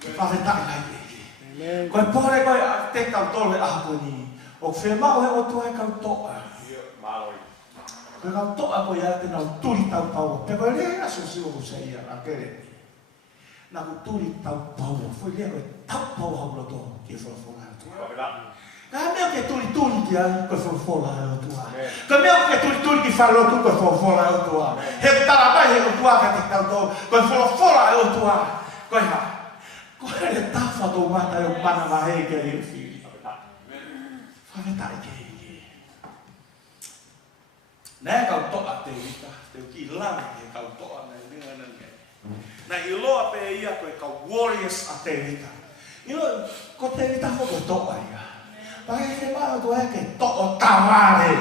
thì phải tại này coi po đây coi tên cầu to với cô ni o phê mau hay ô tô hay cầu to à cái cầu to à coi tên nào tuli tàu tàu cái coi đấy là số siêu của saya à cái này nào tuli tàu tàu phơi liên coi thắp tàu học là to kia phơi là cái mấy cái tuli kia coi phơi là to cái mấy cái tuli kia phơi là to coi phơi là to hiện tại là bây giờ to cái tàu to coi phơi là to coi hả coi là ta phơi to mà ta用bàn mà hay cái gì phải tại cái gì nè cầu to à tiêu kỳ lăng thì cầu to này như là này này ilo ape ia cầu warriors atevita ilo có tevita không có to à phải cái bao tôi cái to cao mà này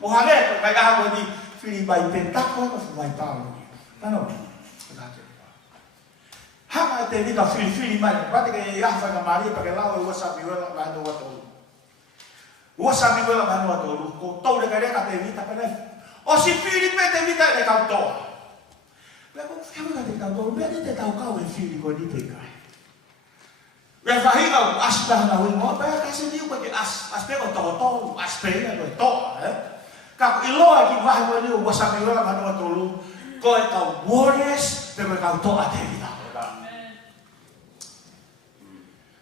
ô hà này cái ao của đi phi bay bên tắc có phải tao phải không hang atevita phi mà bắt cái áo phải cái mari pakai lau wasabi wala mano wato wasabi wala mano wato ko to de cái atevita cái này o si Filipe atevita cái cầu to Pero kung kaya ka tao biết đến tao cao về phi đi coi đi về cái. Rồi phải hiểu aspect nào hình ngó bé cái sự điều cái aspect của to aspect là rồi to đấy. Các ilo ai kêu vai mới điều wasabi là mà nó to luôn. Coi tao warriors để mà tao to ở đây tao.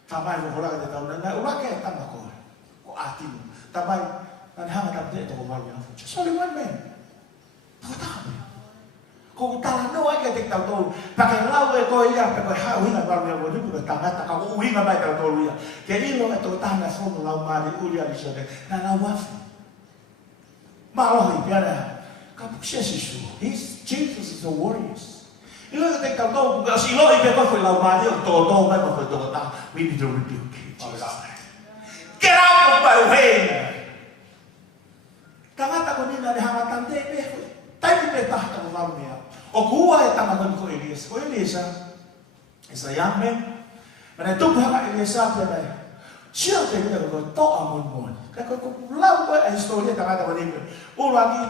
Tao mai một hồi cái tao nói ủa cái tao mà coi. Có atin. Tao mai anh hàng tao để tao vào nhau. Just only one man. Tao kung talano ay kating tao to, pakilaw ay ko iya, pakoy hawin na barya mo dito tanga ta ka uwi nga bay tao to iya. Kaya ilo ito tanga so law mari uli ali siya na nawaf. Malo hipiara. Kapag siya sisu, Jesus is a warrior. Ilo kating tao to, kung ilo ipe ko foi law mari to may ko to ta, we need to rebuke Jesus. Get out of my way. Tanga ta ko ni na hangatan te pe. Tayo pinetah ng law niya. O kuha ay tamagon ko Elias. O Elias, is a young man. Manitubha ka Elias sa atin ay, siya tayo na ko, to amon mo. Kaya kung law ko ay istorya, tanga na ko ulagi,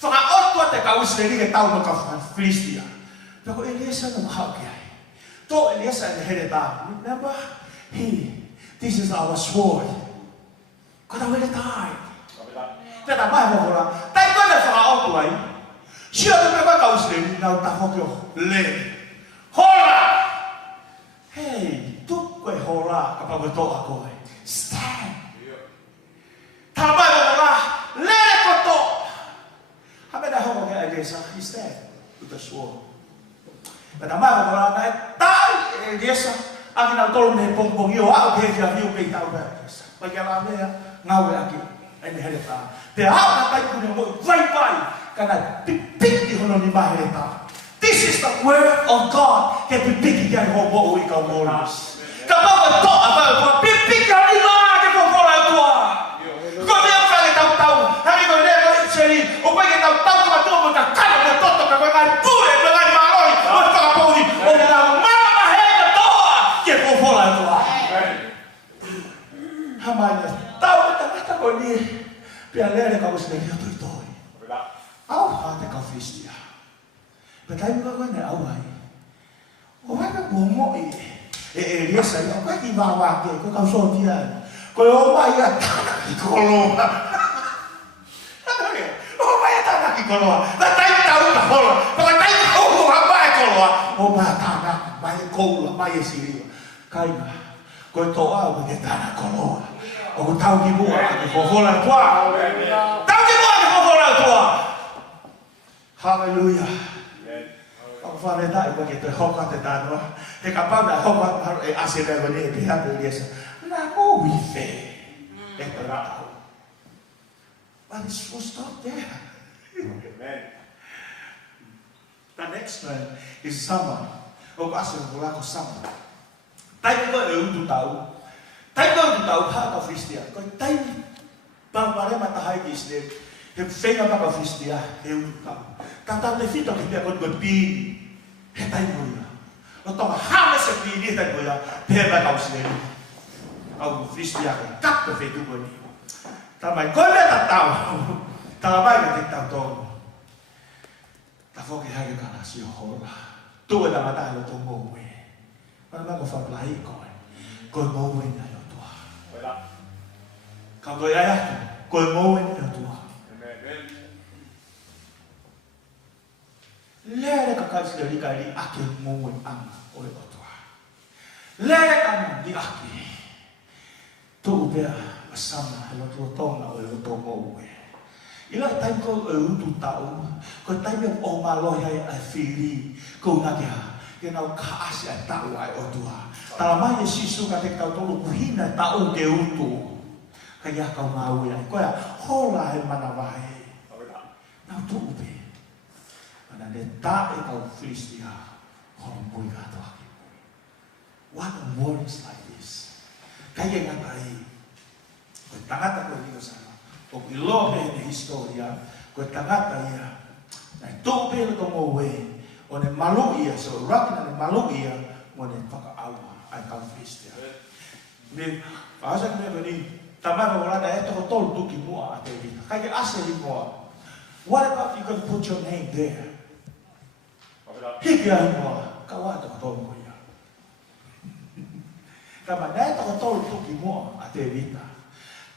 fakaot ko at kaus na rin tao magka-Filistia. Pero Elias na mahal kaya. To Elias ay naherita. Remember? This is our sword. Kada wala tayo. Kaya tamay mo ko lang. Tayo ko na fakaot ko ay, siya na may kaus din, nautahok yung le. Hola! Hey, tuk ko'y hola kapag ito ako ay. Stand! Tamay mo ka, le ko to! Habi na ako kay Eliasa, he stand with the sword. Tamay mo ka na, tayo, Eliasa, ang ginagtulong na ipong iyo, ako kaya siya, yung kay tao na Eliasa. Pagkalam niya, ngawi aki, ay nihalita. Kaya ako na tayo ko niyo mo, vai! Karena pipik di hono ni mahirita. This is the word of God. Kaya pipik yan homo uwi ka moros. Kapag ito, apa pipik yan ni mga kaya popola ito. Kung niya kaya tao-tao, hari ko niya ko itsari, upay kaya tao-tao ka ito, magkakala na ito, kapag buhay, mga maroy, magkakapauli, o mga mamahe ka ito, kaya popola ito. Hamay niya, tao ito ko ni, pialere ka usla niya ito. Au hata ka Filistia. Patay mo ka na away. O wala mo Elias ay ako di bawake ko ka so diyan. Ko yo ba ya ko lo. koloa. Vai tai tau ka hola. Vai tai tau ha vai koloa. O ba tana mai koula mai siria. Kaina. Ko to au ke tana koloa. O tau ki mua ke fofola tua. Tau ki mua ke fofola tua. Hallelujah. Ang fare dai ko ke te hoka te tano. He kapau na hoka e asira ko ni ke hatu liesa. Na ko wi fe. E tra. But it's supposed to stop there. Amen. The next one is summer. O asir mula ko summer. Tai ko e utu tau. Tai ko utu tau ha ka Christian. Ko tai pa pare matahai ki isle. He fenga pa ka Christian e utu tau. Tata te fito ki pe ko pi. He tai ko ya. O to ha me se pi ni tai ko ya. Pe ba ka usle. Au Christian ka te fetu ko ni. Tamai koe mea ta tau. Tā mai ka te tau tōru. Ta whoki hake kana si o hora. Tue ta matai lo tō mōwe. Mana manga whaplahi koe. Koe mōwe nai o tua. Ka koe ai atu. Koe mōwe nai o tua. Lere ka kaisi le rika li ake mōwe anga o e o tua. Lere ka li ake. Tō upea. Sama lo to tonga o lo to mowe ila tai ko utu tau ko tai me o malo ya afiri ko na ke na ka asia tau ai o tua ta mai sisu ka te tau to hina tau ke utu ka ya ka mau ya ko ya hola e mana vai na tu be ana de ta e ka fristia ho mo ga to what a world is like this kaya nga tai ko tangata ko dito sana o ilobe ni historia ko tangata ia na tope no mo we o ne maluia so rakina ne maluia mo ne pakaawa ai ka Christian ne asa ne bani tamara wala da eto tol duki mo ate vita kai ase ni mo what about you could put your name there hikia mo kawato tol mo ya kama na eto tol duki mo ate vita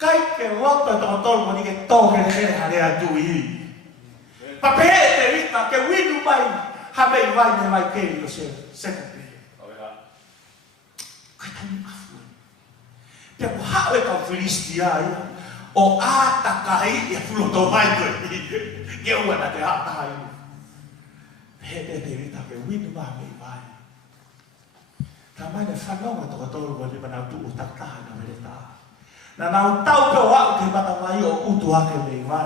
kai ke roto to tol mo ni ke to ke ne hare atu i pape te vita ke winu mai ha be vai ne mai ke yo se pe kai tani afu pe ko ha we ka Filistia o ata kai e fulo to mai ko ke o na te ha tai pe te vita ke winu mai vai tamai ne fa no to tol mo ni mana tu utak na me ta na nau tau pe wa ke mata mai o utu ake le vai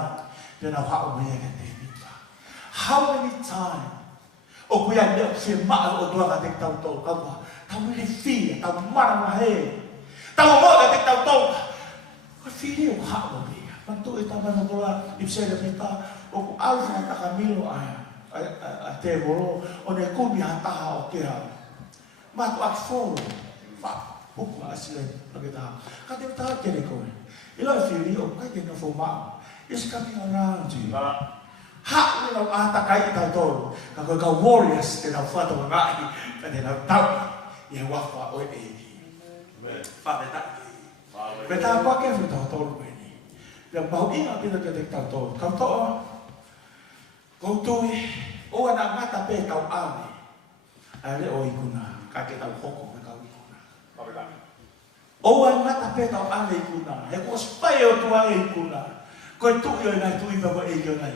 pe na ha o me ke te vita how many times o kuia ne se ma o tu aka te tau tau ka wa tau le fi tau mara ma he tau mo ka te tau tau ko fi o ha o me man tu e ta ma no la ipse le pita o ku au na ta kamilo a te volo o ne ku mi ha ta o ke ha ma tu ak fo fa buku asile lagi dah. Kata kita kene kowe. Ilo fili o kai kena forma. Is coming around you. Ha ni lo ata kai ta to. Ka ka warriors te na fato ngai. Ka te na tau. Ye wa fa o e. Fa de ta. Beta pa ke fu to to ni. Ya pau ina pita ke te ta to. Ka to. Ko tu o ana mata pe tau ame. Ale o ikuna. Ka ke tau hoko. O ai mata pe tau ane ikuna. He ko spai o tu ane ikuna. Ko tu i nai tu i pa e ke nai.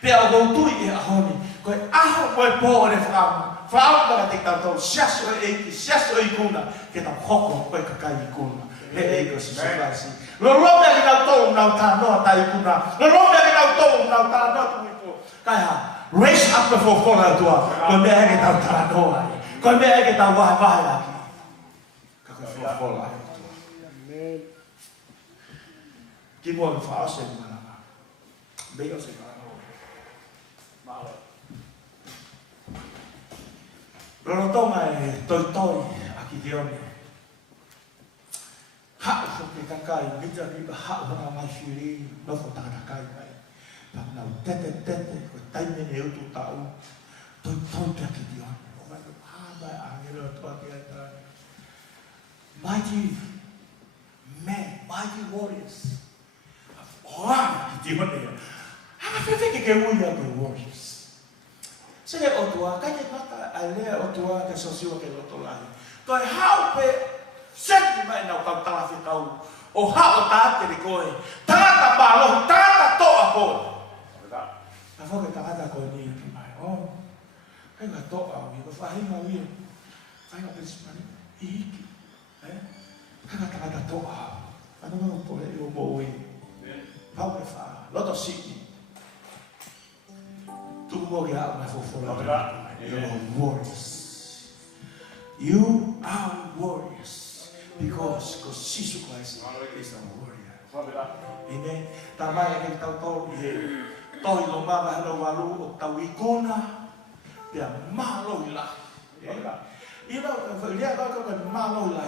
Pe o ko tu i ahoni. Ko aho ko po o le fram. Fram ka te tau sias o e sias o ikuna. Ke tau hoko ko ka kai ikuna. Le e ko si si. Lo lo me ki tau to na ta no ta ikuna. Lo lo me ki tau to na ta no tu iko. Kai ha. Raise up the for la tua. Ko me ke tau ta no ai. Ko me ke tau wa wa aki. Ka ko for la. Ki mo fa se mana. Be o se mana. Malo. Lo to mai toi aki dione. Ha so ke kai bija ni ba ha ba ma shiri no ko ta kai mai. Pa na tete ko tai me ne tu tau. Toi aki dione. O ma ha ba angelo to aki ta. Mighty men, mighty warriors. Oh, di mana ya? Apa Whawhewheke ke uia koe warriors. Sere o tua, kake mata a lea o tua ke sosiwa ke loto lahi. Koe hao pe, seki mai nau kau talafi kau. O hao taate ni koe. Tangata palo, tangata toa koe. A whake tangata koe ni ki mai. Oh, kai ka toa ui, ka whahinga ui. Whahinga pesimani, i hiki. Kai ka tangata toa. Ano mga pole i o mo ui. Pau ke wha, loto siki. You are warriors. You are warriors because Jesus Christ is a warrior. Amen. Tamai ang tao toy lo mama halo walu o tawikona dia malo ila. Ilo dia ko kan malo ila.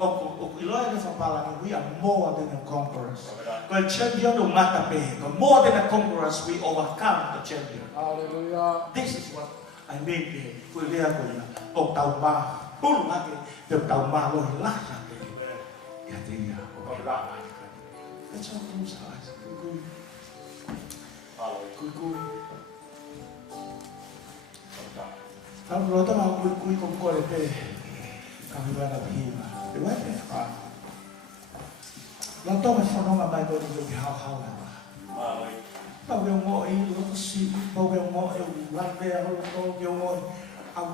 O iloy sa pala we are more than a conquerors. Ko champion do mata pe. More than a conquerors, we overcome the champion. Hallelujah. This is what I mean here. Ko dia ko ya. O tau ma. Pul ma ke de tau ma lo la sa ke. Ya dia o ba. Let's all close our eyes. Kui. Tam lo ta ma kui ko ko le pe. Kami ba na hima. Di ba? Lo to ma sono ma mai ko ni how. Our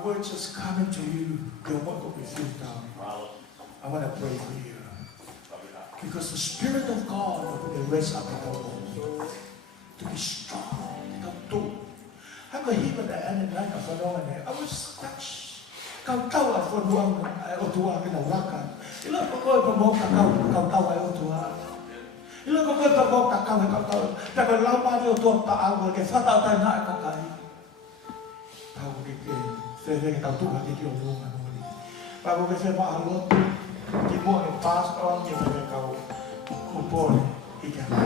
words is coming to you. They want to be filled down. I want to pray for you. Because the Spirit of God will raise up our bones to be strong. I'm a human and like a phenomenon. I was touched. Kau tahu apa ruang otua kena lakukan. Ilo kau pembawa kau tahu apa otua. Ilo ko ko pagok takaw ka taw. Tagal lang pa yo to taawag ke fata ta na ka kai. Taw ke fere ka tu ka ti yo lo ka no. Pago ke se ma halo ti mo e pas on ke me ka ko por i ka ma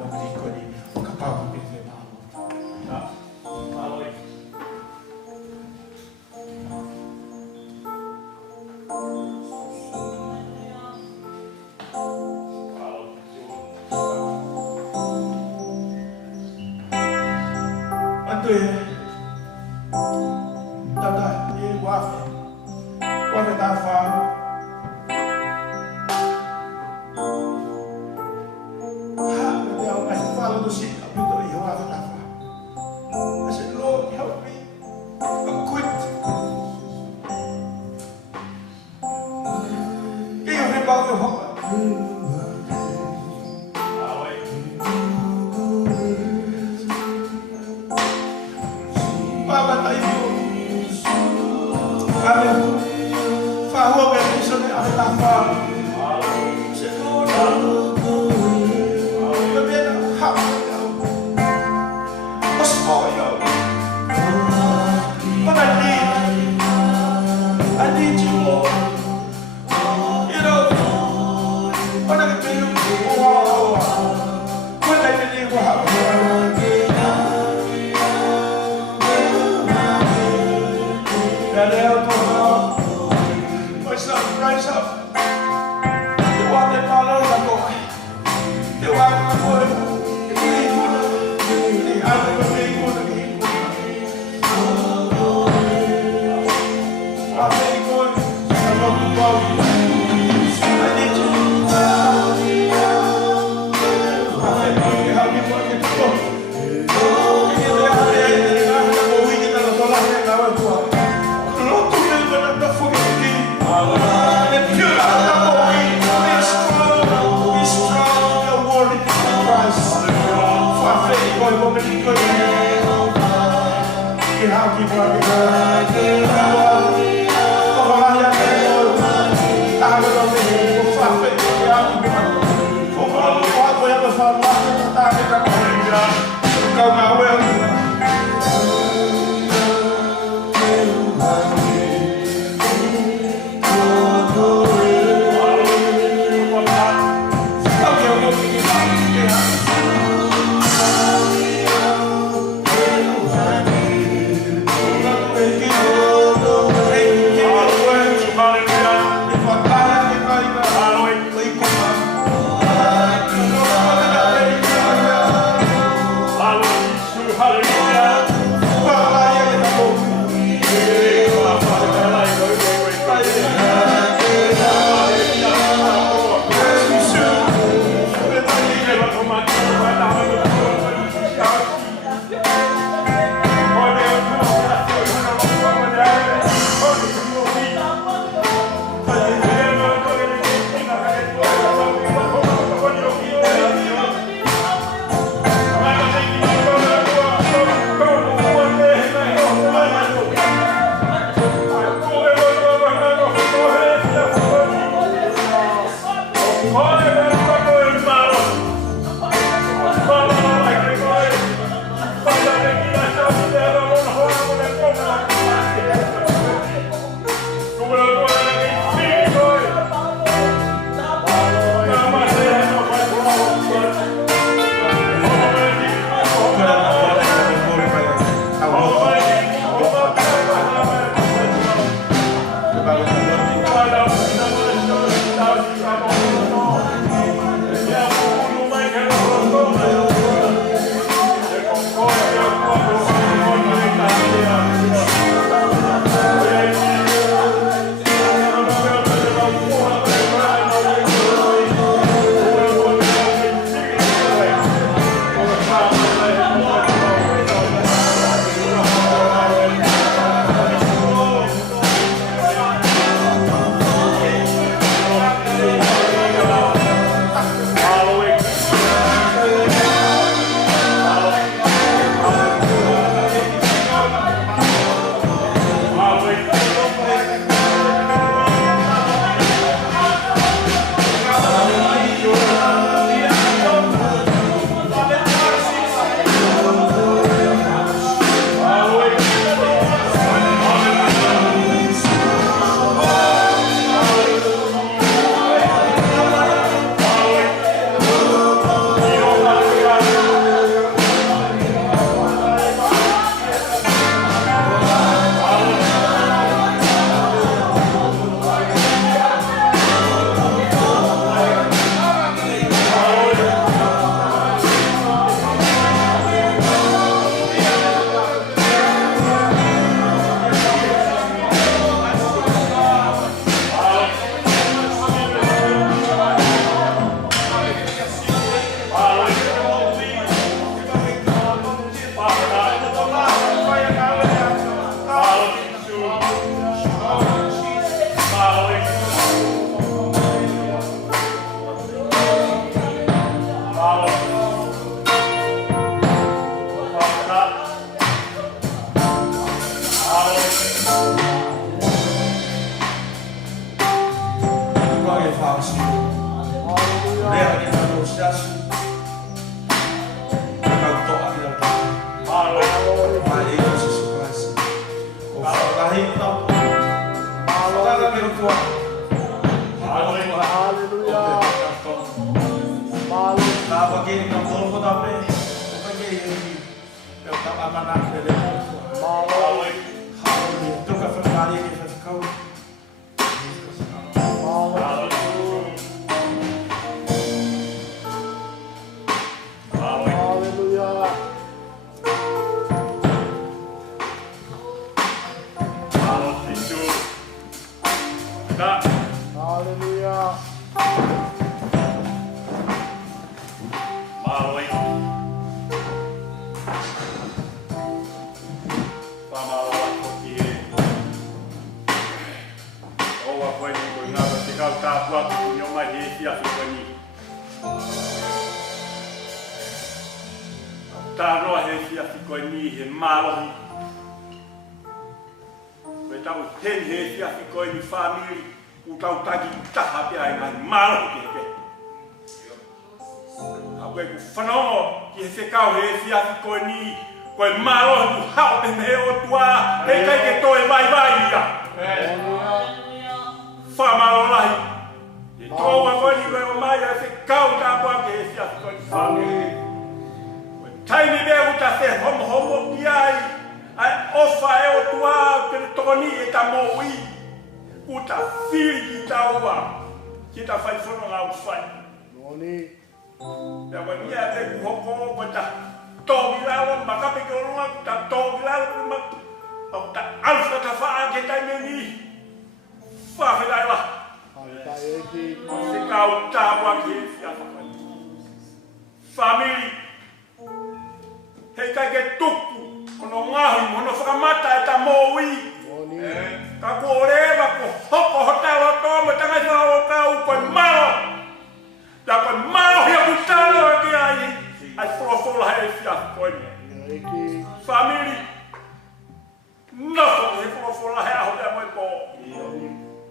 mo ni ko ni o ka pa ke se ma halo. Na. Halo. Hallelujah.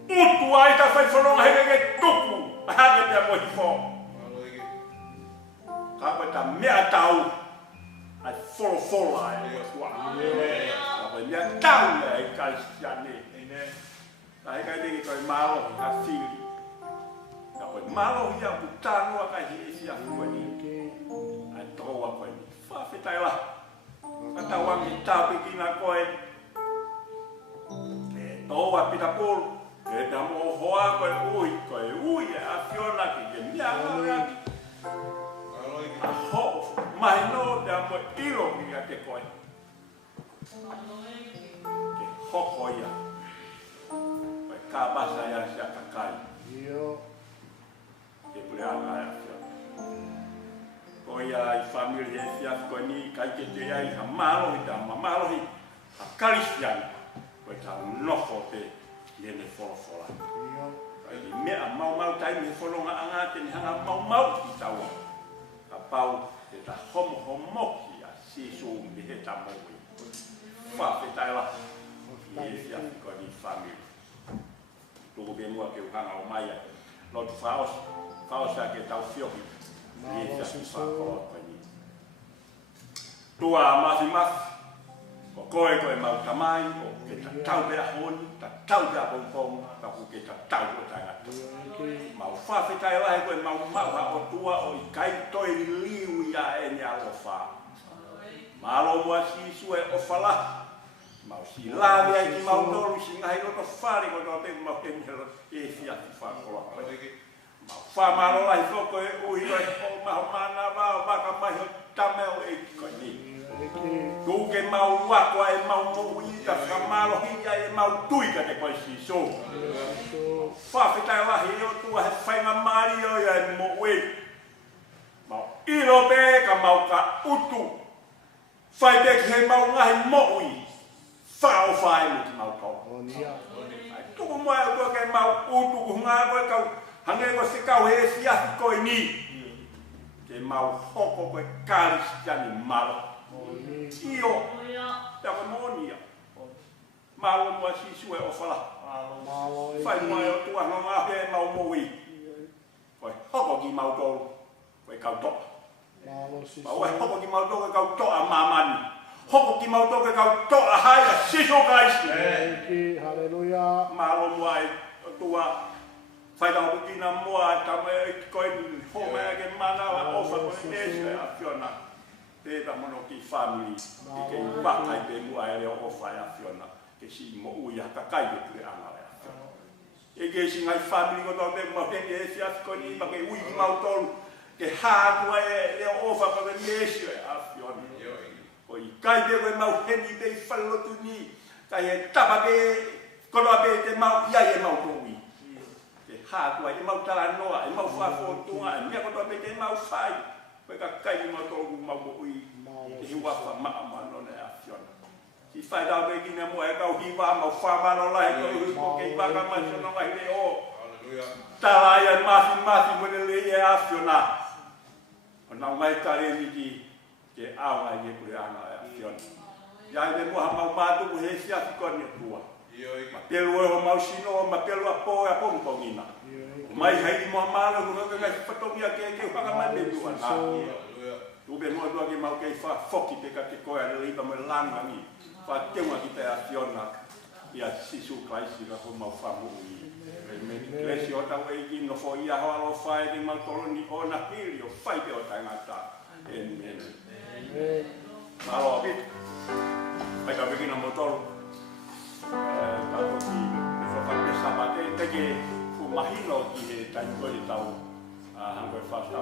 Putua ita fai whanonga heke tuku. Hake te a mohi fō. Ka ta mea tau. Ai fola e tua. Ka mea tau e kalisiane. Ai kai dei kai malo ka fili. Ka malo ia butano ka hi sia fuani. Ai toa ko ni. Fa fetai la. Ka tawang ta pekina koe. E toa pita polo. E ta mo hoa koe ui e a fiona ki ke mea ngā a ho mai no te mo ilo ki a te koe ke hoko ia koe ka basa ia sia kakai ke pule anga e a fiona koe ia i family e sia koe ni kai ke te ia i ha malohi ta mamalohi ha kalisiana koe ta nofo te Yene fola. Ai mea mau tai me folonga anga te ni hanga mau ki taua. Ka pau te ta homo ki a sisu mi he ta mo. Fa te tai la. Ye sia ko ni family. Tu be mo ke hanga o mai. Lo tu faos ke tau fio. Ye sia fa ko ni. Tua mas ko koe mau tamai ko ke ta tau be a honi ta tau be a pong ta ku ke ta tau o tanga mau fa fe tai lai ko mau ha o tua o i kai toi liu ia e ni alo fa malo mo si su e o fala mau si la be ki mau no si ngai ko fa ri ko to te mau te ni e si a fa ko la mau fa malo lai ko ko o i o ma mana ba ka mai ta me o e ko ni tu ke mau wako e mau moui ka kamalo hia e mau tui ka te koe si so. Whawhetai wahi o tua he whainga mari o ia e moui. Mau iro pe ka mau ka utu. Whai pe ki he mau ngahi moui. Whao whae mo ki mau tau. Tuku moe o tua ke mau utu ku ngā koe kau. Hange ko se kau he si ahi koe ni. Ke mau hoko koe karistiani malo. Io, tava monia. Malo mo si sue o fala. Fai mai o tua no nga he mau moi. Foi hoko ki mau to. Foi kau to. Mau e hoko ki mau to kau to a mamani. Hoko ki mau to kau to a haia siso guys. Hallelujah. Malo mo ai o tua. Fai da ki na mo ta me ko ni ho me ke mana o fa ko ni e a fiona. Te ta mono ki family ke ba kai pe mu ai o fa ya fiona ke si mo u ya ka kai pe anga ya e ke si ngai family ko to te mo te e si as ko ni ba ke u ki mau tolu ke ha ko e o fa ko me si a fiona ko i kai pe ko mau he ni pe fallo tu ni kai e tapa ke ko lo pe te mau ya e mau to wi ke ha ko e mau tala no e mau fa fo tu a me ko to pe te mau fai ka kai ma to ma mo ui hi wa fa ma no ne a fiona si fai da be ki ne mo e ka hi wa ma fa ma no la he ko ke ba ka ma so no ngai le o haleluya ta la ya ma fi mo le e a fiona ona mai ka le ni ki ke a wa ye ku ana a fiona ya be mo ha ma tu he si a ko ni tua ma pelu o ma sino ma pelu a po ngina mai hai mo malo no ka ngai patongia ke pa ka mai be tua na tu be mo do ke mau ke fa foki pe ka te ko ya le ba mo langa ni fa te mo ki te a fiona ia sisu Christ ka ko mau fa mo i me klesi o ta we ki no fo ia ho alo fa e ma tolo ni ona pili o fa pe o ta ngata amen malo bit ai ka be ki no motor ka ko ki fo ka pe sabate te ke mahino ki he tai ko i tau hango e whasta